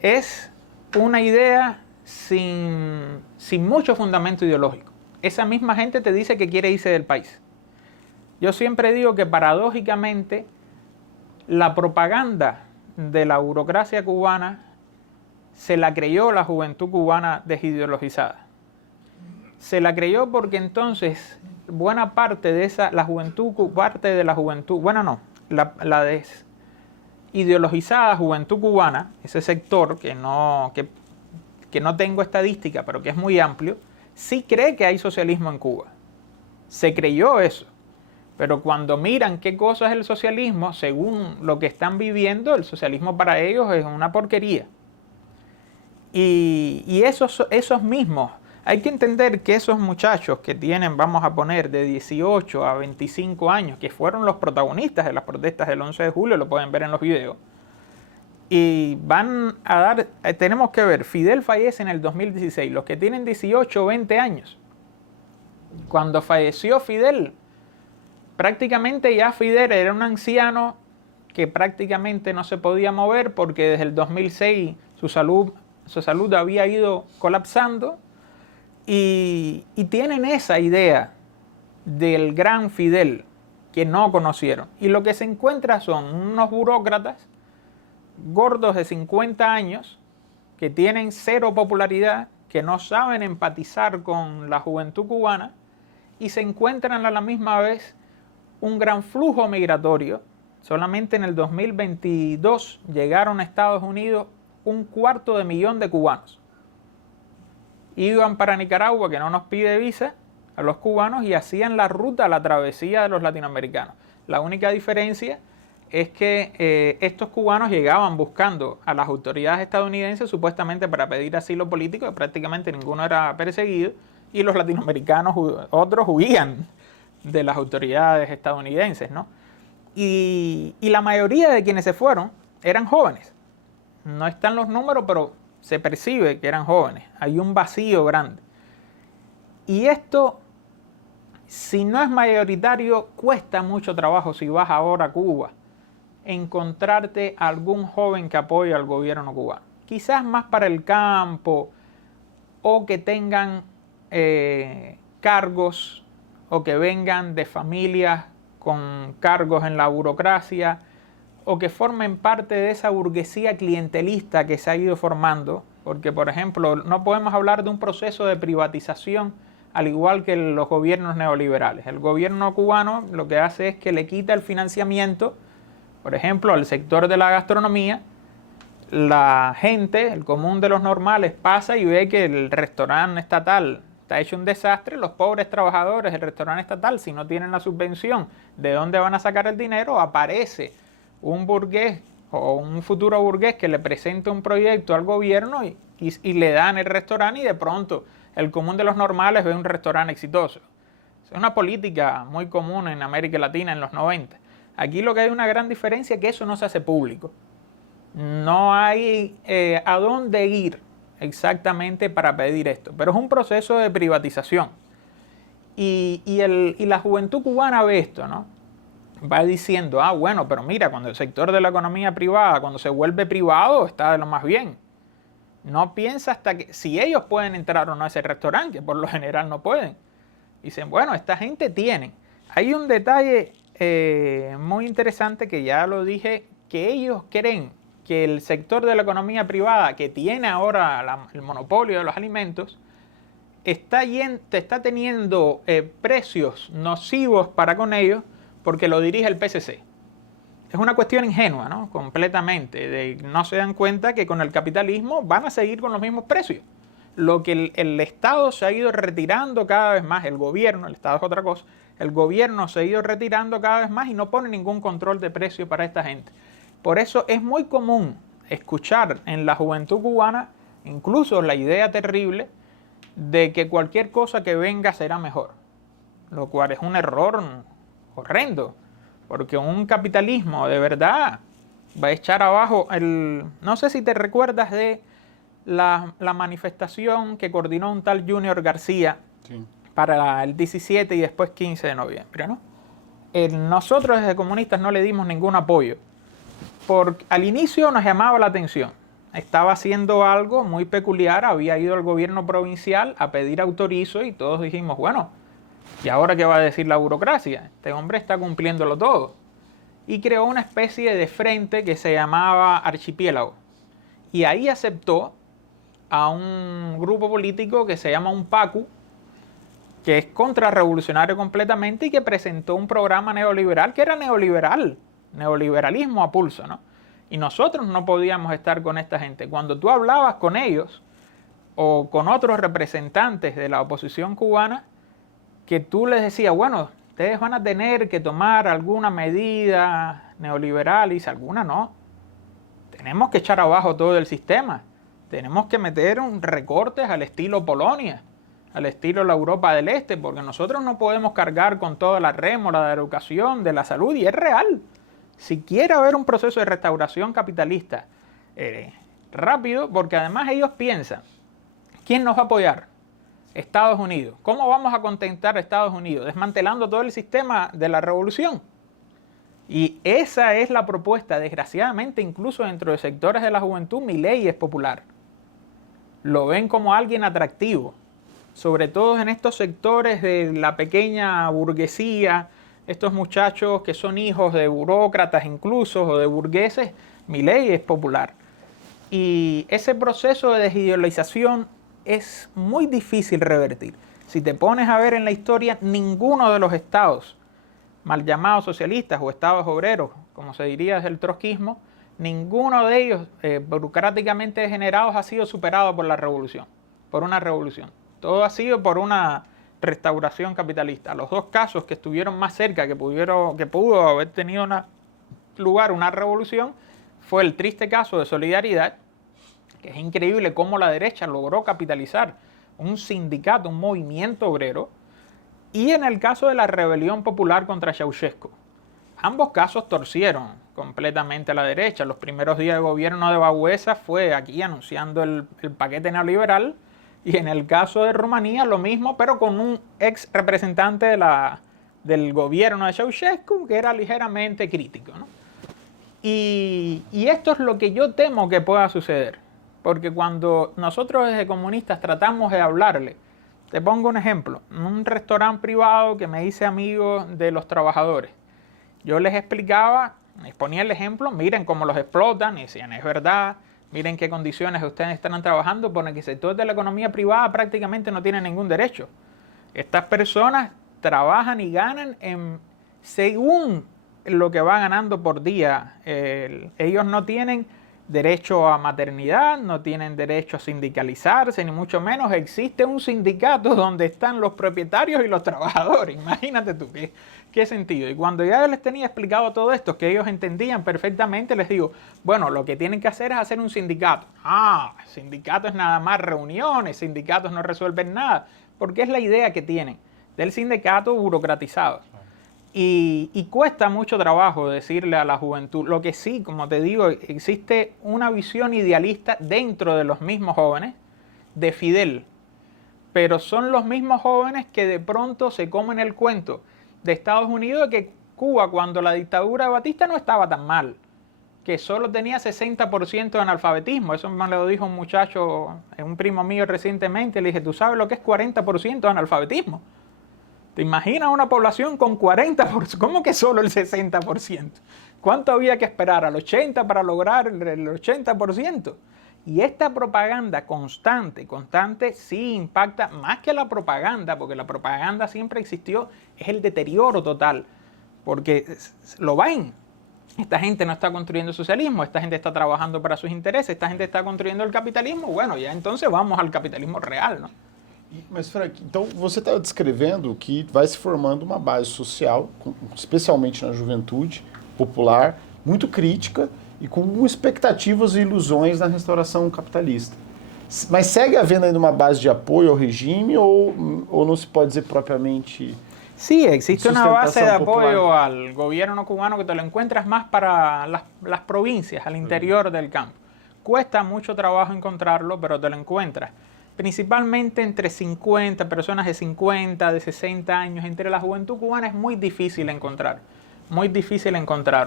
Es una idea sin mucho fundamento ideológico. Esa misma gente te dice que quiere irse del país. Yo siempre digo que paradójicamente la propaganda de la burocracia cubana se la creyó la juventud cubana desideologizada. Se la creyó porque entonces buena parte de la juventud, la desideologizada juventud cubana, ese sector que no tengo estadística, pero que es muy amplio, sí cree que hay socialismo en Cuba. Se creyó eso. Pero cuando miran qué cosa es el socialismo, según lo que están viviendo, el socialismo para ellos es una porquería. Y esos mismos, hay que entender que esos muchachos que tienen, vamos a poner, de 18 a 25 años, que fueron los protagonistas de las protestas del 11 de julio, lo pueden ver en los videos, y van a dar, tenemos que ver, Fidel fallece en el 2016, los que tienen 18 o 20 años. Cuando falleció Fidel, prácticamente ya Fidel era un anciano que prácticamente no se podía mover porque desde el 2006 su salud había ido colapsando, y tienen esa idea del gran Fidel que no conocieron. Y lo que se encuentra son unos burócratas gordos de 50 años que tienen cero popularidad, que no saben empatizar con la juventud cubana, y se encuentran a la misma vez un gran flujo migratorio. Solamente en el 2022 llegaron a Estados Unidos 250,000 de cubanos. iban para Nicaragua, que no nos pide visa a los cubanos, y hacían la ruta, la travesía de los latinoamericanos. La única diferencia es que estos cubanos llegaban buscando a las autoridades estadounidenses supuestamente para pedir asilo político, y prácticamente ninguno era perseguido, y los latinoamericanos, otros, huían de las autoridades estadounidenses, ¿no? Y la mayoría de quienes se fueron eran jóvenes. No están los números, pero se percibe que eran jóvenes. Hay un vacío grande. Y esto, si no es mayoritario, cuesta mucho trabajo si vas ahora a Cuba, encontrarte algún joven que apoye al gobierno cubano. Quizás más para el campo, o que tengan cargos, o que vengan de familias con cargos en la burocracia, o que formen parte de esa burguesía clientelista que se ha ido formando, porque, por ejemplo, no podemos hablar de un proceso de privatización al igual que los gobiernos neoliberales. El gobierno cubano lo que hace es que le quita el financiamiento, por ejemplo, al sector de la gastronomía. La gente, el común de los normales, pasa y ve que el restaurante estatal está hecho un desastre. Los pobres trabajadores del restaurante estatal, si no tienen la subvención, ¿de dónde van a sacar el dinero? Aparece un burgués o un futuro burgués que le presenta un proyecto al gobierno y le dan el restaurante, y de pronto el común de los normales ve un restaurante exitoso. Es una política muy común en América Latina en los 90. Aquí lo que hay una gran diferencia es que eso no se hace público. No hay a dónde ir exactamente para pedir esto, pero es un proceso de privatización. Y la juventud cubana ve esto, ¿no? Va diciendo, bueno, pero mira, cuando el sector de la economía privada, cuando se vuelve privado, está de lo más bien. No piensa hasta que, si ellos pueden entrar o no a ese restaurante, que por lo general no pueden. Dicen, bueno, esta gente tiene. Hay un detalle muy interesante que ya lo dije, que ellos creen que el sector de la economía privada, que tiene ahora el monopolio de los alimentos, está teniendo precios nocivos para con ellos porque lo dirige el PCC. Es una cuestión ingenua, ¿no? Completamente. No se dan cuenta que con el capitalismo van a seguir con los mismos precios. Lo que el Estado se ha ido retirando cada vez más, el gobierno, el Estado es otra cosa, el gobierno se ha ido retirando cada vez más y no pone ningún control de precio para esta gente. Por eso es muy común escuchar en la juventud cubana incluso la idea terrible de que cualquier cosa que venga será mejor, lo cual es un error horrendo, porque un capitalismo de verdad va a echar abajo No sé si te recuerdas de la manifestación que coordinó un tal Junior García, sí, para el 17 y después 15 de noviembre, ¿no? Nosotros desde comunistas no le dimos ningún apoyo, porque al inicio nos llamaba la atención. Estaba haciendo algo muy peculiar, había ido al gobierno provincial a pedir autorizo y todos dijimos, bueno, ¿y ahora qué va a decir la burocracia? Este hombre está cumpliéndolo todo. Y creó una especie de frente que se llamaba Archipiélago. Y ahí aceptó a un grupo político que se llama UNPACU, que es contrarrevolucionario completamente y que presentó un programa neoliberal que era neoliberalismo a pulso, ¿no? Y nosotros no podíamos estar con esta gente. Cuando tú hablabas con ellos o con otros representantes de la oposición cubana, que tú les decías, bueno, ustedes van a tener que tomar alguna medida neoliberal, y dice, alguna no. Tenemos que echar abajo todo el sistema. Tenemos que meter recortes al estilo Polonia, al estilo la Europa del Este, porque nosotros no podemos cargar con toda la rémora de la educación, de la salud, y es real. Si quiere haber un proceso de restauración capitalista rápido, porque además ellos piensan, ¿quién nos va a apoyar? Estados Unidos. ¿Cómo vamos a contentar a Estados Unidos? Desmantelando todo el sistema de la revolución. Y esa es la propuesta. Desgraciadamente, incluso dentro de sectores de la juventud, Milei es popular. Lo ven como alguien atractivo. Sobre todo en estos sectores de la pequeña burguesía, estos muchachos que son hijos de burócratas incluso, o de burgueses, Milei es popular. Y ese proceso de desideologización es muy difícil revertir. Si te pones a ver en la historia, ninguno de los estados mal llamados socialistas o estados obreros, como se diría desde el trotskismo, ninguno de ellos burocráticamente degenerados ha sido superado por la revolución. por una revolución. Todo ha sido por una restauración capitalista. Los dos casos que estuvieron más cerca, que pudo haber tenido lugar una revolución, fue el triste caso de Solidaridad, que es increíble cómo la derecha logró capitalizar un sindicato, un movimiento obrero, y en el caso de la rebelión popular contra Ceausescu. Ambos casos torcieron completamente a la derecha. Los primeros días de gobierno de Bauesa fue aquí anunciando el paquete neoliberal, y en el caso de Rumanía lo mismo, pero con un ex representante del gobierno de Ceausescu que era ligeramente crítico, ¿no? Y esto es lo que yo temo que pueda suceder, porque cuando nosotros desde comunistas tratamos de hablarle, te pongo un ejemplo, en un restaurante privado que me hice amigo de los trabajadores, yo les explicaba, les ponía el ejemplo, miren cómo los explotan, y decían, es verdad, miren qué condiciones ustedes están trabajando, porque el sector de la economía privada prácticamente no tiene ningún derecho. Estas personas trabajan y ganan según lo que va ganando por día. Ellos no tienen derecho a maternidad, no tienen derecho a sindicalizarse, ni mucho menos existe un sindicato donde están los propietarios y los trabajadores. Imagínate tú, ¿qué sentido? Y cuando ya les tenía explicado todo esto, que ellos entendían perfectamente, les digo, bueno, lo que tienen que hacer es hacer un sindicato. Sindicato es nada más reuniones, sindicatos no resuelven nada, porque es la idea que tienen del sindicato burocratizado. Y cuesta mucho trabajo decirle a la juventud, lo que sí, como te digo, existe una visión idealista dentro de los mismos jóvenes de Fidel, pero son los mismos jóvenes que de pronto se comen el cuento de Estados Unidos de que Cuba, cuando la dictadura de Batista, no estaba tan mal, que solo tenía 60% de analfabetismo. Eso me lo dijo un muchacho, un primo mío recientemente, le dije, ¿tú sabes lo que es 40% de analfabetismo? ¿Te imaginas una población con 40%? ¿Cómo que solo el 60%? ¿Cuánto había que esperar? ¿Al 80% para lograr el 80%? Y esta propaganda constante, sí impacta más que la propaganda, porque la propaganda siempre existió, es el deterioro total, porque lo ven. Esta gente no está construyendo socialismo, esta gente está trabajando para sus intereses, esta gente está construyendo el capitalismo, bueno, ya entonces vamos al capitalismo real, ¿no? Mas, Frank, então você estava descrevendo que vai se formando uma base social, especialmente na juventude popular, muito crítica e com expectativas e ilusões na restauração capitalista. Mas segue havendo ainda uma base de apoio ao regime ou não se pode dizer propiamente... Sí, existe una base de apoyo al gobierno cubano que te lo encuentras más para las provincias, al interior del campo. Cuesta mucho trabajo encontrarlo, pero te lo encuentras. Principalmente entre 50, personas de 50, de 60 años, entre la juventud cubana es muy difícil encontrarlo.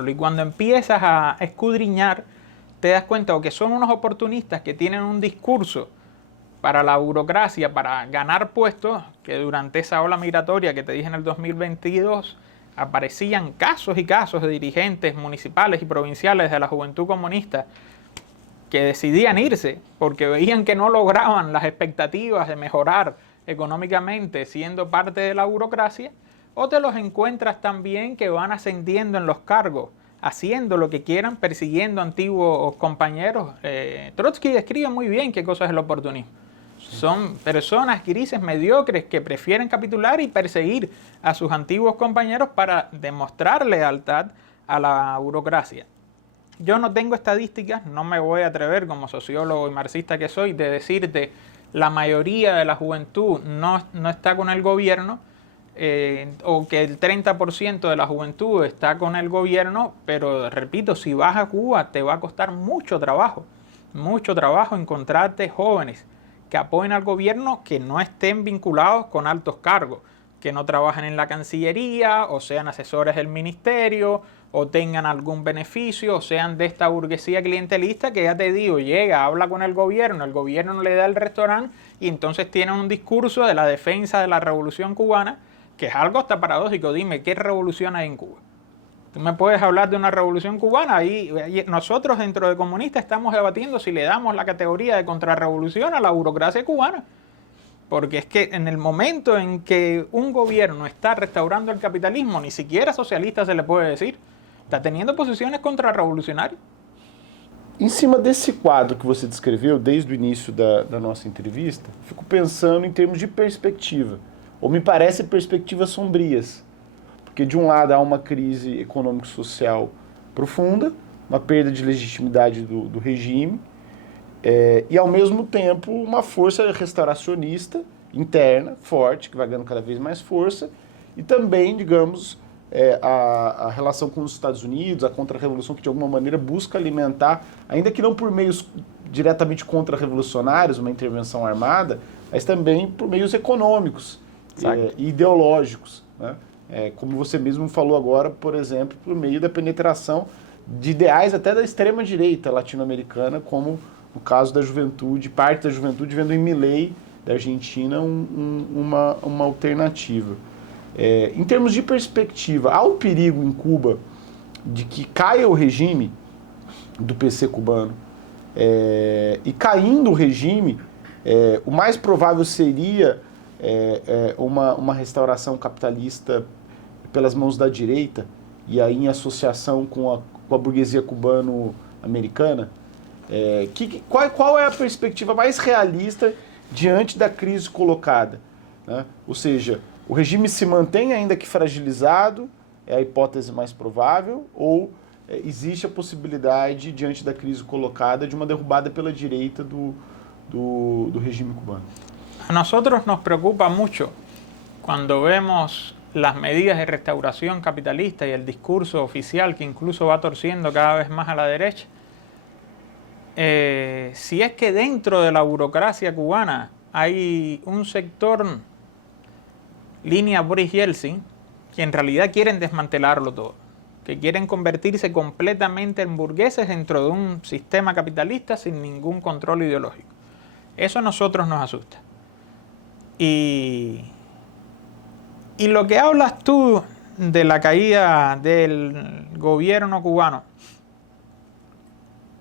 Y cuando empiezas a escudriñar, te das cuenta que son unos oportunistas que tienen un discurso para la burocracia, para ganar puestos, que durante esa ola migratoria que te dije en el 2022, aparecían casos y casos de dirigentes municipales y provinciales de la juventud comunista que decidían irse porque veían que no lograban las expectativas de mejorar económicamente siendo parte de la burocracia, o te los encuentras también que van ascendiendo en los cargos, haciendo lo que quieran, persiguiendo antiguos compañeros. Trotsky describe muy bien qué cosa es el oportunismo. Son personas grises, mediocres, que prefieren capitular y perseguir a sus antiguos compañeros para demostrar lealtad a la burocracia. Yo no tengo estadísticas, no me voy a atrever como sociólogo y marxista que soy de decirte la mayoría de la juventud no está con el gobierno o que el 30% de la juventud está con el gobierno, pero repito, si vas a Cuba te va a costar mucho trabajo encontrarte jóvenes que apoyen al gobierno, que no estén vinculados con altos cargos, que no trabajen en la Cancillería o sean asesores del ministerio o tengan algún beneficio, o sean de esta burguesía clientelista que ya te digo, llega, habla con el gobierno no le da el restaurante y entonces tienen un discurso de la defensa de la revolución cubana, que es algo hasta paradójico. Dime, ¿qué revolución hay en Cuba? Tú me puedes hablar de una revolución cubana, ahí nosotros dentro de comunistas estamos debatiendo si le damos la categoría de contrarrevolución a la burocracia cubana. Porque es que en el momento en que un gobierno está restaurando el capitalismo, ni siquiera socialista se le puede decir, está teniendo posiciones contrarrevolucionarias. Em cima desse quadro que você descreveu desde o início da nossa entrevista, fico pensando em termos de perspectiva, ou me parece perspectivas sombrias, porque de um lado há uma crise econômico-social profunda, uma perda de legitimidade do regime, e ao mesmo tempo uma força restauracionista interna, forte, que vai ganhando cada vez mais força, e também, digamos, a relação com os Estados Unidos, a contra-revolução que de alguma maneira busca alimentar, ainda que não por meios diretamente contra-revolucionários, uma intervenção armada, mas também por meios econômicos e ideológicos, né? Como você mesmo falou agora, por exemplo, por meio da penetração de ideais até da extrema-direita latino-americana, como no caso da juventude, parte da juventude vendo em Milei, da Argentina, uma alternativa. Em termos de perspectiva, há o perigo em Cuba de que caia o regime do PC cubano, e caindo o regime, o mais provável seria uma restauração capitalista pelas mãos da direita, e aí em associação com a burguesia cubano-americana. Qual é a perspectiva mais realista diante da crise colocada, né? Ou seja, o regime se mantém ainda que fragilizado, é a hipótese mais provável, ou existe a possibilidade, diante da crise colocada, de uma derrubada pela direita do regime cubano? A nosotros nos preocupa mucho cuando vemos las medidas de restauración capitalista y el discurso oficial que incluso va torciendo cada vez más a la derecha. Si es que dentro de la burocracia cubana hay un sector, línea Boris Yeltsin, que en realidad quieren desmantelarlo todo, que quieren convertirse completamente en burgueses dentro de un sistema capitalista sin ningún control ideológico. Eso a nosotros nos asusta. Y lo que hablas tú de la caída del gobierno cubano,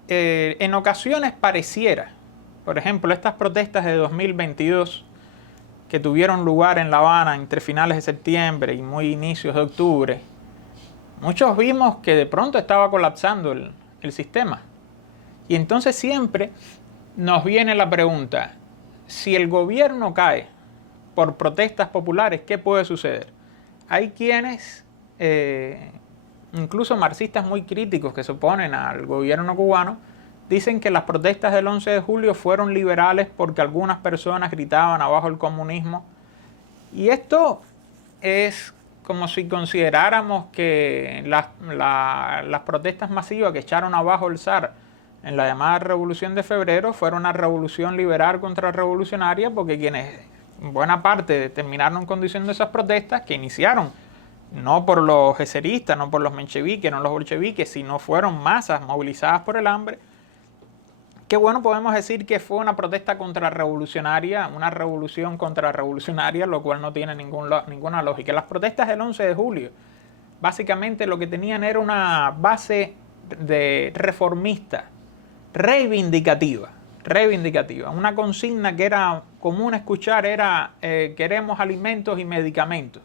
en ocasiones pareciera, por ejemplo, estas protestas de 2022 que tuvieron lugar en La Habana entre finales de septiembre y muy inicios de octubre, muchos vimos que de pronto estaba colapsando el sistema. Y entonces siempre nos viene la pregunta, si el gobierno cae por protestas populares, ¿qué puede suceder? Hay quienes, incluso marxistas muy críticos que se oponen al gobierno cubano, dicen que las protestas del 11 de julio fueron liberales porque algunas personas gritaban abajo el comunismo. Y esto es como si consideráramos que las protestas masivas que echaron abajo el zar en la llamada Revolución de Febrero fueron una revolución liberal contrarrevolucionaria, porque quienes en buena parte terminaron conduciendo esas protestas, que iniciaron no por los eseristas, no por los mencheviques, no los bolcheviques, sino fueron masas movilizadas por el hambre, que bueno, podemos decir que fue una protesta contrarrevolucionaria, una revolución contrarrevolucionaria, lo cual no tiene ninguna lógica. Las protestas del 11 de julio, básicamente lo que tenían era una base de reformista, reivindicativa. Una consigna que era común escuchar era queremos alimentos y medicamentos.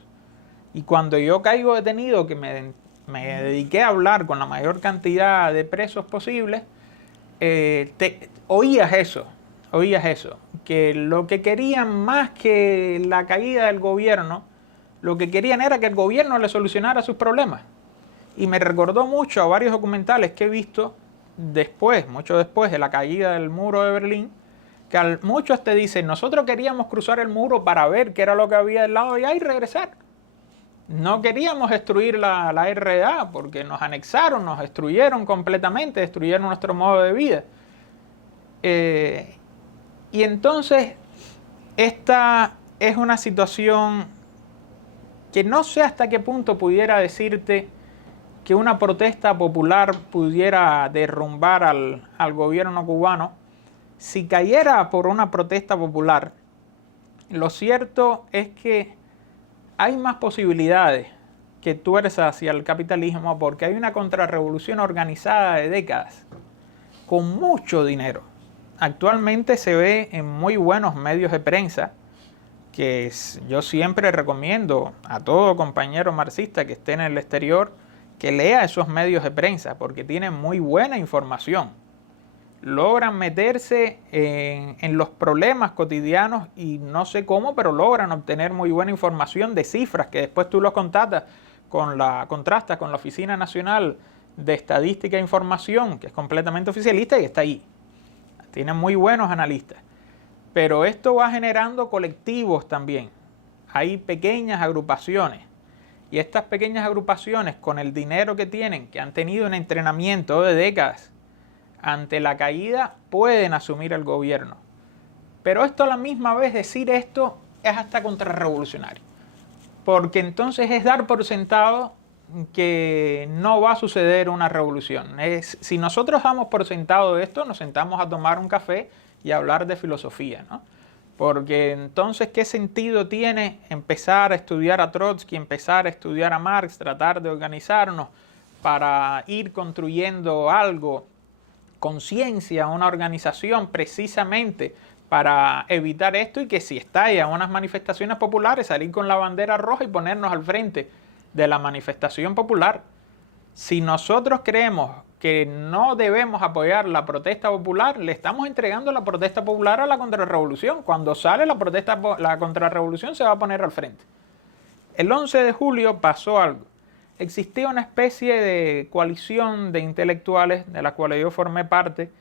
Y cuando yo caigo detenido, que me dediqué a hablar con la mayor cantidad de presos posibles, oías eso, que lo que querían más que la caída del gobierno, lo que querían era que el gobierno le solucionara sus problemas. Y me recordó mucho a varios documentales que he visto mucho después de la caída del muro de Berlín, que muchos te dicen, nosotros queríamos cruzar el muro para ver qué era lo que había del lado de allá y regresar. No queríamos destruir la RDA porque nos anexaron, nos destruyeron completamente, destruyeron nuestro modo de vida. Y entonces, esta es una situación que no sé hasta qué punto pudiera decirte que una protesta popular pudiera derrumbar al gobierno cubano. Si cayera por una protesta popular, lo cierto es que hay más posibilidades que tuerza hacia el capitalismo, porque hay una contrarrevolución organizada de décadas, con mucho dinero. Actualmente se ve en muy buenos medios de prensa, que yo siempre recomiendo a todo compañero marxista que esté en el exterior que lea esos medios de prensa, porque tienen muy buena información. logran meterse en los problemas cotidianos y no sé cómo, pero logran obtener muy buena información de cifras que después tú los contrastas con la Oficina Nacional de Estadística e Información, que es completamente oficialista y está ahí. Tienen muy buenos analistas. Pero esto va generando colectivos también. Hay pequeñas agrupaciones. Y estas pequeñas agrupaciones, con el dinero que tienen, que han tenido un entrenamiento de décadas, ante la caída pueden asumir el gobierno. Pero esto a la misma vez, decir esto es hasta contrarrevolucionario. Porque entonces es dar por sentado que no va a suceder una revolución. Si nosotros damos por sentado esto, nos sentamos a tomar un café y a hablar de filosofía, ¿no? Porque entonces, ¿qué sentido tiene empezar a estudiar a Trotsky, empezar a estudiar a Marx, tratar de organizarnos para ir construyendo algo, conciencia, una organización precisamente para evitar esto y que si estallan unas manifestaciones populares, salir con la bandera roja y ponernos al frente de la manifestación popular? Si nosotros creemos que no debemos apoyar la protesta popular, le estamos entregando la protesta popular a la contrarrevolución. Cuando sale la contrarrevolución se va a poner al frente. El 11 de julio pasó algo. Existía una especie de coalición de intelectuales, de la cual yo formé parte,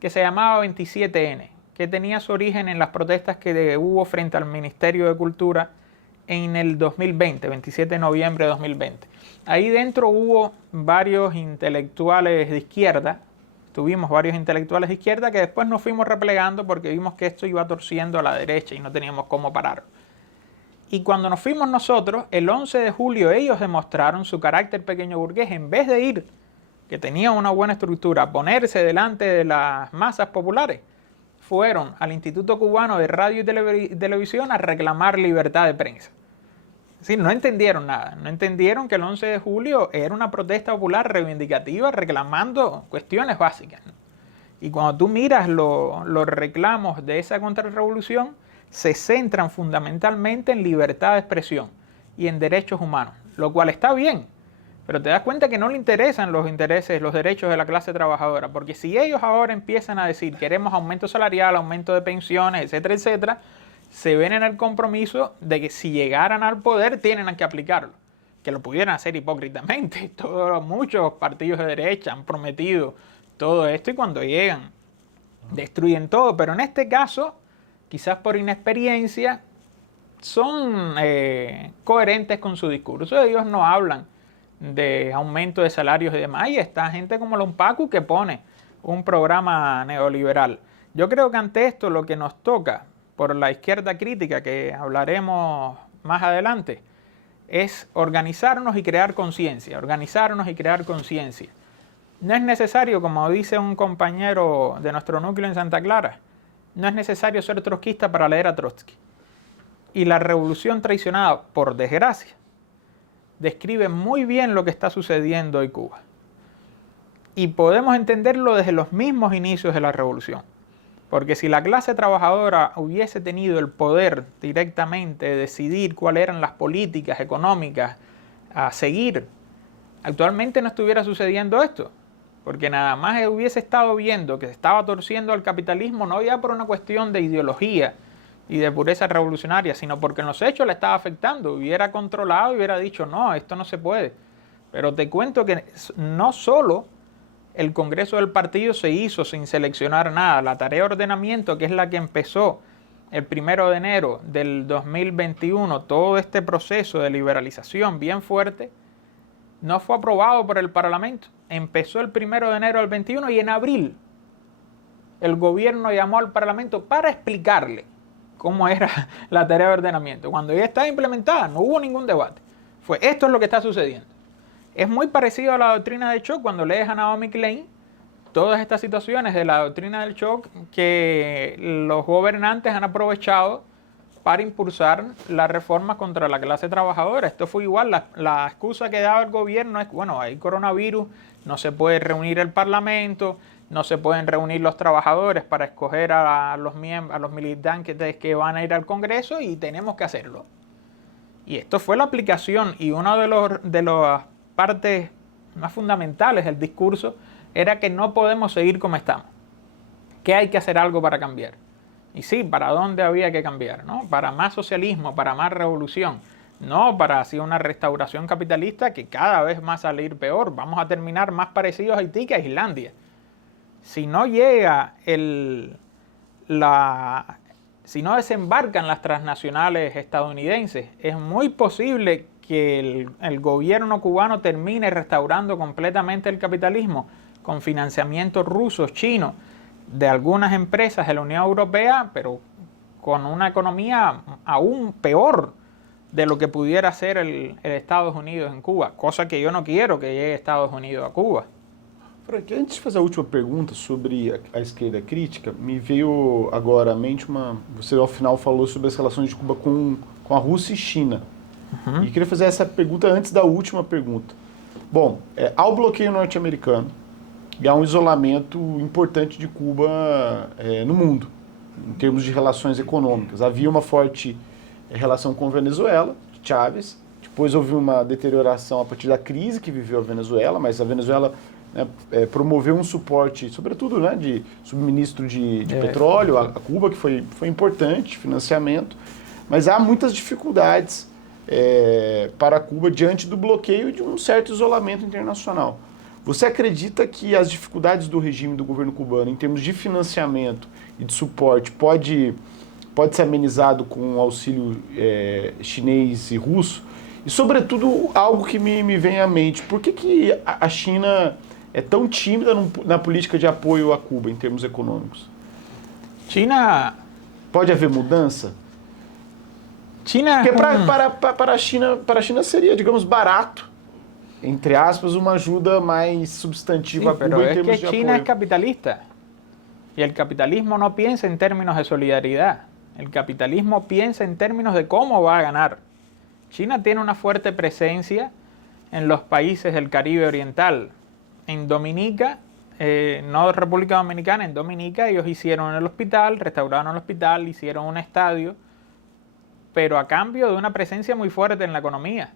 que se llamaba 27N, que tenía su origen en las protestas que hubo frente al Ministerio de Cultura en el 2020, 27 de noviembre de 2020. Ahí dentro hubo varios intelectuales de izquierda, tuvimos varios intelectuales de izquierda que después nos fuimos replegando porque vimos que esto iba torciendo a la derecha y no teníamos cómo parar. Y cuando nos fuimos nosotros, el 11 de julio ellos demostraron su carácter pequeño burgués. En vez de ir, que tenía una buena estructura, a ponerse delante de las masas populares, fueron al Instituto Cubano de Radio y Televisión a reclamar libertad de prensa. Es decir, no entendieron nada, no entendieron que el 11 de julio era una protesta popular reivindicativa reclamando cuestiones básicas, ¿no? Y cuando tú miras los reclamos de esa contrarrevolución, se centran fundamentalmente en libertad de expresión y en derechos humanos, lo cual está bien, pero te das cuenta que no le interesan los derechos de la clase trabajadora, porque si ellos ahora empiezan a decir queremos aumento salarial, aumento de pensiones, etcétera, etcétera, se ven en el compromiso de que si llegaran al poder tienen que aplicarlo, que lo pudieran hacer hipócritamente. Muchos partidos de derecha han prometido todo esto y cuando llegan destruyen todo, pero en este caso, quizás por inexperiencia, son coherentes con su discurso. Ellos no hablan de aumento de salarios y demás, y está gente como Lompacu que pone un programa neoliberal. Yo creo que ante esto lo que nos toca por la izquierda crítica, que hablaremos más adelante, es organizarnos y crear conciencia, No es necesario, como dice un compañero de nuestro núcleo en Santa Clara, no es necesario ser trotskista para leer a Trotsky. Y la revolución traicionada, por desgracia, describe muy bien lo que está sucediendo en Cuba. Y podemos entenderlo desde los mismos inicios de la revolución. Porque si la clase trabajadora hubiese tenido el poder directamente de decidir cuáles eran las políticas económicas a seguir, actualmente no estuviera sucediendo esto. Porque nada más hubiese estado viendo que se estaba torciendo el capitalismo, no ya por una cuestión de ideología y de pureza revolucionaria, sino porque en los hechos le estaba afectando. Hubiera controlado y hubiera dicho, no, esto no se puede. Pero te cuento que no solo el Congreso del partido se hizo sin seleccionar nada. La tarea de ordenamiento, que es la que empezó el 1 de enero del 2021, todo este proceso de liberalización bien fuerte, no fue aprobado por el Parlamento. Empezó el 1 de enero del 21 y en abril el gobierno llamó al Parlamento para explicarle cómo era la tarea de ordenamiento. Cuando ya estaba implementada, no hubo ningún debate. Esto es lo que está sucediendo. Es muy parecido a la doctrina del shock cuando lees a Naomi Klein, todas estas situaciones de la doctrina del shock que los gobernantes han aprovechado para impulsar las reformas contra la clase trabajadora. Esto fue igual, la excusa que daba el gobierno es, bueno, hay coronavirus, no se puede reunir el Parlamento, no se pueden reunir los trabajadores para escoger a los militantes que van a ir al Congreso y tenemos que hacerlo. Y esto fue la aplicación y una de las partes más fundamentales del discurso era que no podemos seguir como estamos. que hay que hacer algo para cambiar. Y sí, ¿para dónde había que cambiar? ¿No? Para más socialismo, para más revolución. No para así una restauración capitalista que cada vez va a salir peor. Vamos a terminar más parecidos a Haití que a Islandia. Si no llega si no desembarcan las transnacionales estadounidenses, es muy posible que el gobierno cubano termine restaurando completamente el capitalismo con financiamiento ruso, chino, de algunas empresas de la Unión Europea, pero con una economía aún peor de lo que pudiera ser el Estados Unidos en Cuba, cosa que yo no quiero que llegue Estados Unidos a Cuba. Frank, antes de fazer a última pergunta sobre a esquerda crítica, me veio agora à mente você ao final falou sobre as relações de Cuba com a Rússia e China. E queria fazer essa pergunta antes da última pergunta. Bom, há o bloqueio norte-americano e há um isolamento importante de Cuba no mundo, em termos de relações econômicas. Havia uma forte relação com a Venezuela, de Chávez, depois houve uma deterioração a partir da crise que viveu a Venezuela, mas a Venezuela promoveu um suporte, sobretudo de suministro de petróleo a Cuba, que foi importante, financiamento, mas há muitas dificuldades para Cuba diante do bloqueio e de um certo isolamento internacional. Você acredita que as dificuldades do regime do governo cubano em termos de financiamento e de suporte pode ser amenizado com o auxílio chinês e russo? E, sobretudo, algo que me vem à mente, por que a China é tão tímida na política de apoio a Cuba em termos econômicos? China... Pode haver mudança? China... Porque para a China seria, digamos, barato, entre aspas, uma ajuda mais substantiva a Cuba em termos de apoio. China es capitalista y el capitalismo no piensa en términos de solidaridad. El capitalismo piensa en términos de cómo va a ganar. China tiene una fuerte presencia en los países del Caribe Oriental. En Dominica, no República Dominicana, en Dominica ellos hicieron el hospital, restauraron el hospital, hicieron un estadio, pero a cambio de una presencia muy fuerte en la economía.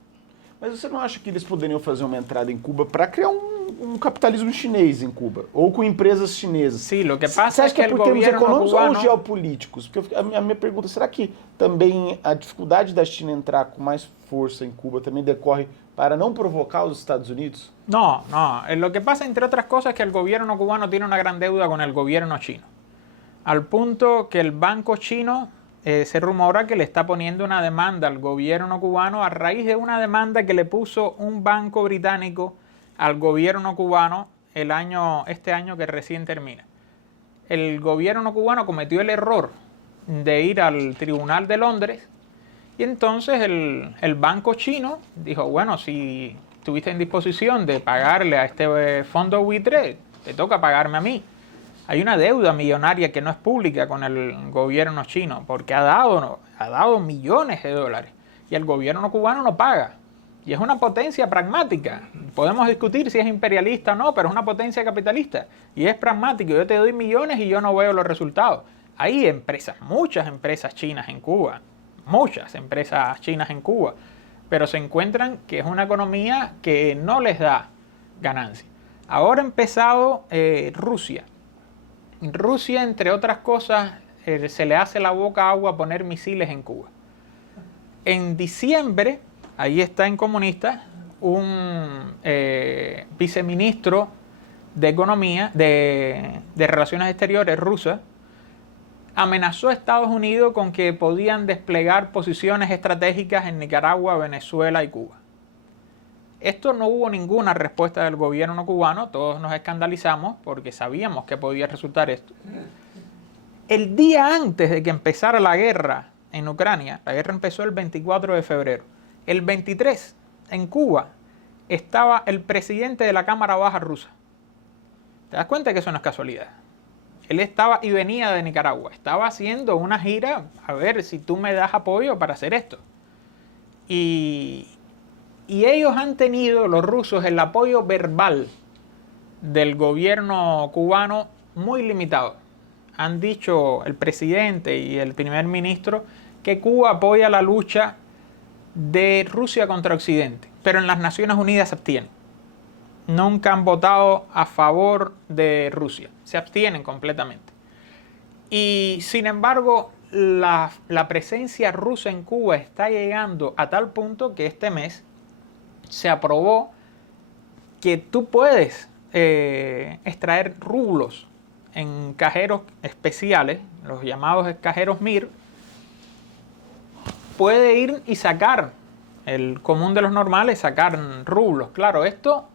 Mas você não acha que eles poderiam fazer uma entrada em Cuba para criar um capitalismo chinês em Cuba? Ou com empresas chinesas? Sí, lo que pasa Você acha es que é el por termos gobierno econômicos cubano... ou geopolíticos? Porque a minha pergunta, será que também a dificuldade da China entrar com mais força em Cuba também decorre para não provocar os Estados Unidos? No. Lo que pasa, entre otras cosas, es que el gobierno cubano tiene una gran deuda con el gobierno chino. Al punto que el banco chino se rumora que le está poniendo una demanda al gobierno cubano a raíz de una demanda que le puso un banco británico al gobierno cubano este año que recién termina. El gobierno cubano cometió el error de ir al Tribunal de Londres y entonces el banco chino dijo, bueno, si estuviste en disposición de pagarle a este fondo buitre, te toca pagarme a mí. Hay una deuda millonaria que no es pública con el gobierno chino porque ha dado millones de dólares y el gobierno cubano no paga. Y es una potencia pragmática. Podemos discutir si es imperialista o no, pero es una potencia capitalista y es pragmático. Yo te doy millones y yo no veo los resultados. Hay empresas, muchas empresas chinas en Cuba, pero se encuentran que es una economía que no les da ganancia. Ahora ha empezado Rusia. Rusia, entre otras cosas, se le hace la boca agua a poner misiles en Cuba. En diciembre, ahí está en Comunistas, un viceministro de Economía, de Relaciones Exteriores rusa, amenazó a Estados Unidos con que podían desplegar posiciones estratégicas en Nicaragua, Venezuela y Cuba. Esto no hubo ninguna respuesta del gobierno cubano, todos nos escandalizamos porque sabíamos que podía resultar esto. El día antes de que empezara la guerra en Ucrania, la guerra empezó el 24 de febrero, el 23 en Cuba estaba el presidente de la Cámara Baja rusa. ¿Te das cuenta que eso no es casualidad? Él estaba y venía de Nicaragua, estaba haciendo una gira a ver si tú me das apoyo para hacer esto. Y ellos han tenido, los rusos, el apoyo verbal del gobierno cubano muy limitado. Han dicho el presidente y el primer ministro que Cuba apoya la lucha de Rusia contra Occidente, pero en las Naciones Unidas se abstienen. Nunca han votado a favor de Rusia, se abstienen completamente. Y sin embargo, la presencia rusa en Cuba está llegando a tal punto que este mes se aprobó que tú puedes extraer rublos en cajeros especiales, los llamados cajeros MIR. Puede ir y sacar, el común de los normales, sacar rublos. Claro, esto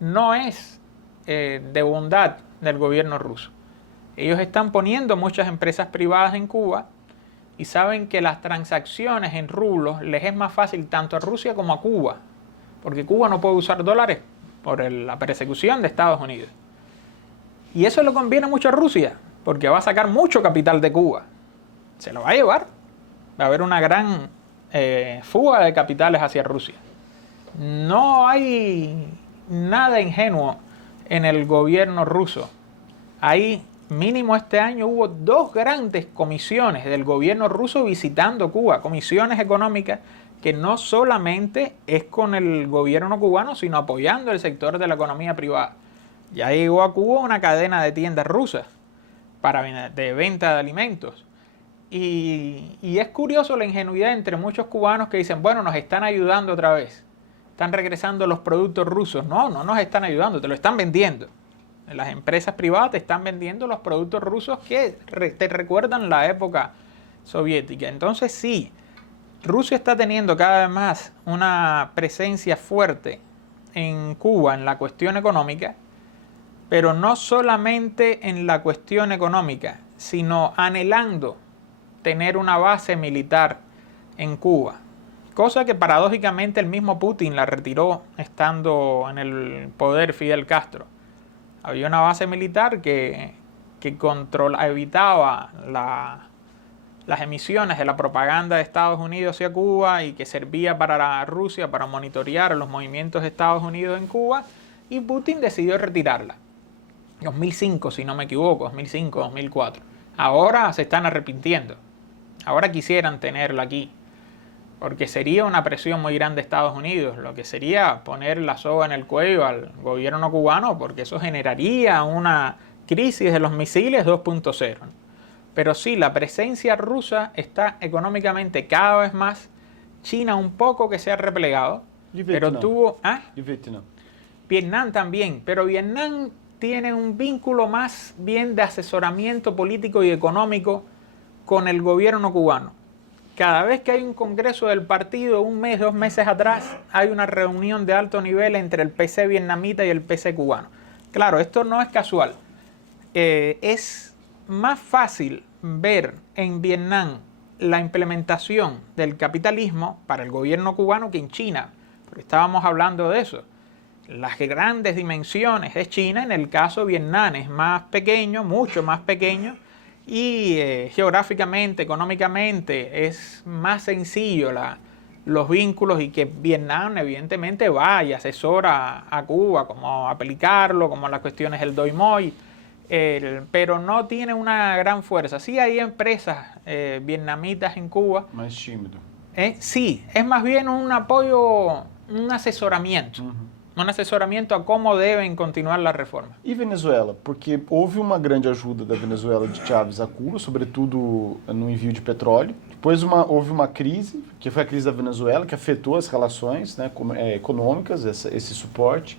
no es de bondad del gobierno ruso. Ellos están poniendo muchas empresas privadas en Cuba y saben que las transacciones en rublos les es más fácil tanto a Rusia como a Cuba, porque Cuba no puede usar dólares por la persecución de Estados Unidos. Y eso le conviene mucho a Rusia, porque va a sacar mucho capital de Cuba. Se lo va a llevar. Va a haber una gran fuga de capitales hacia Rusia. No hay nada ingenuo en el gobierno ruso. Ahí, mínimo este año, hubo 2 grandes comisiones del gobierno ruso visitando Cuba, comisiones económicas que no solamente es con el gobierno cubano, sino apoyando el sector de la economía privada. Ya llegó a Cuba una cadena de tiendas rusas de venta de alimentos. Y es curioso la ingenuidad entre muchos cubanos que dicen, bueno, nos están ayudando otra vez. Están regresando los productos rusos. No, no nos están ayudando, te lo están vendiendo. Las empresas privadas te están vendiendo los productos rusos que te recuerdan la época soviética. Entonces sí, Rusia está teniendo cada vez más una presencia fuerte en Cuba en la cuestión económica, pero no solamente en la cuestión económica, sino anhelando tener una base militar en Cuba, cosa que paradójicamente el mismo Putin la retiró estando en el poder Fidel Castro. Había una base militar que evitaba las emisiones de la propaganda de Estados Unidos hacia Cuba y que servía para Rusia para monitorear los movimientos de Estados Unidos en Cuba, y Putin decidió retirarla. 2005, si no me equivoco, 2005, 2004. Ahora se están arrepintiendo. Ahora quisieran tenerla aquí, porque sería una presión muy grande de Estados Unidos, lo que sería poner la soga en el cuello al gobierno cubano, porque eso generaría una crisis de los misiles 2.0. Pero sí, la presencia rusa está económicamente cada vez más. China un poco que se ha replegado, pero tuvo... Y Vietnam. Vietnam también, pero Vietnam tiene un vínculo más bien de asesoramiento político y económico con el gobierno cubano. Cada vez que hay un congreso del partido, 1 mes, 2 meses atrás, hay una reunión de alto nivel entre el PC vietnamita y el PC cubano. Claro, esto no es casual. Es más fácil ver en Vietnam la implementación del capitalismo para el gobierno cubano que en China, porque estábamos hablando de eso. Las grandes dimensiones de China, en el caso Vietnam es más pequeño, mucho más pequeño, y geográficamente, económicamente es más sencillo los vínculos, y que Vietnam evidentemente va y asesora a Cuba cómo aplicarlo, como las cuestiones del Doi Moi, pero no tiene una gran fuerza. Sí hay empresas vietnamitas en Cuba. Más tímido. Sí, es más bien un apoyo, un asesoramiento. Un asesoramiento a cómo deben continuar las reformas. E Venezuela? Porque houve uma grande ajuda da Venezuela de Chávez a Cuba, sobretudo no envio de petróleo. Depois houve uma crise, que foi a crise da Venezuela, que afetou as relações, né, econômicas, esse suporte.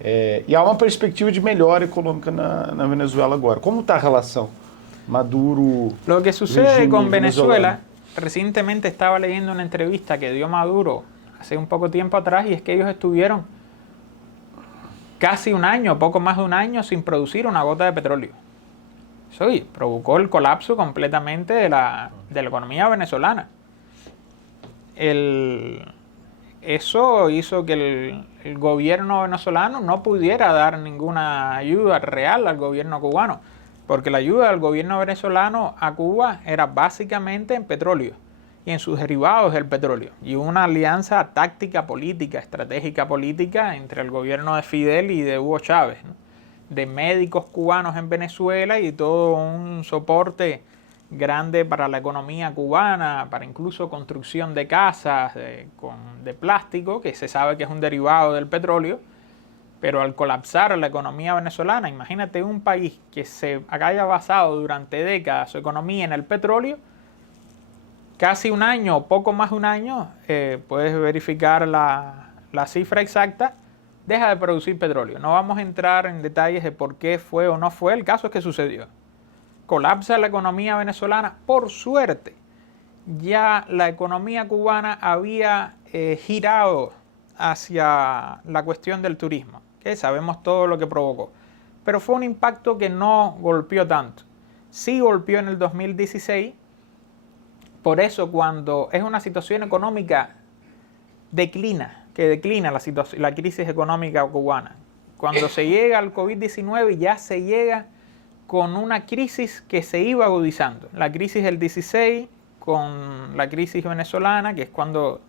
E há uma perspectiva de melhora econômica na Venezuela agora. Como está a relação Maduro? Lo que sucede con Venezuela, recientemente estaba leyendo una entrevista que dio Maduro hace un poco tiempo atrás, y es que ellos estuvieron casi 1 año, poco más de 1 año, sin producir una gota de petróleo. Eso provocó el colapso completamente de la economía venezolana. Eso hizo que el gobierno venezolano no pudiera dar ninguna ayuda real al gobierno cubano, porque la ayuda del gobierno venezolano a Cuba era básicamente en petróleo y en sus derivados del petróleo, y una alianza táctica política, estratégica política entre el gobierno de Fidel y de Hugo Chávez, ¿no? De médicos cubanos en Venezuela y todo un soporte grande para la economía cubana, para incluso construcción de casas de plástico, que se sabe que es un derivado del petróleo, Pero al colapsar la economía venezolana, imagínate un país que se haya basado durante décadas su economía en el petróleo, casi un año o poco más de un año, puedes verificar la cifra exacta, deja de producir petróleo. No vamos a entrar en detalles de por qué fue o no fue, el caso es que sucedió. Colapsa la economía venezolana, por suerte, ya la economía cubana había girado hacia la cuestión del turismo, que sabemos todo lo que provocó. Pero fue un impacto que no golpeó tanto. Sí golpeó en el 2016, por eso cuando es una situación económica que declina la crisis económica cubana. Cuando se llega al COVID-19 ya se llega con una crisis que se iba agudizando. La crisis del 16 con la crisis venezolana, que es cuando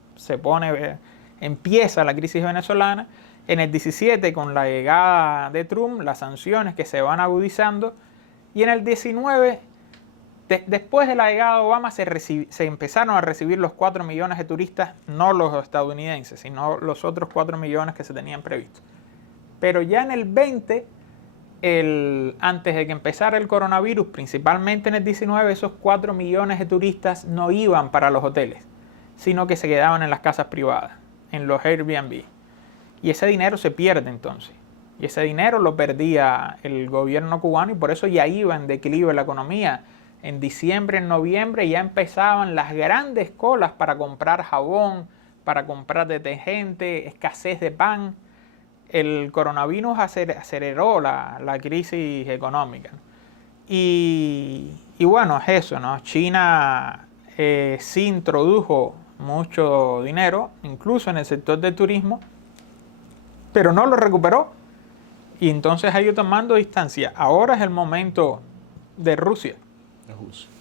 empieza la crisis venezolana. En el 17 con la llegada de Trump, las sanciones que se van agudizando. Y en el 19, después de la llegada de Obama, se empezaron a recibir los 4 millones de turistas, no los estadounidenses, sino los otros 4 millones que se tenían previstos. Pero ya en el 20, antes de que empezara el coronavirus, principalmente en el 19, esos 4 millones de turistas no iban para los hoteles, sino que se quedaban en las casas privadas, en los Airbnb. Y ese dinero se pierde entonces. Y ese dinero lo perdía el gobierno cubano y por eso ya iba en declive la economía. En diciembre, en noviembre ya empezaban las grandes colas para comprar jabón, para comprar detergente, escasez de pan. El coronavirus aceleró la crisis económica. Y bueno, es eso, ¿no? China sí introdujo mucho dinero, incluso en el sector del turismo, pero no lo recuperó. Y entonces ha ido tomando distancia. Ahora es el momento de Rusia.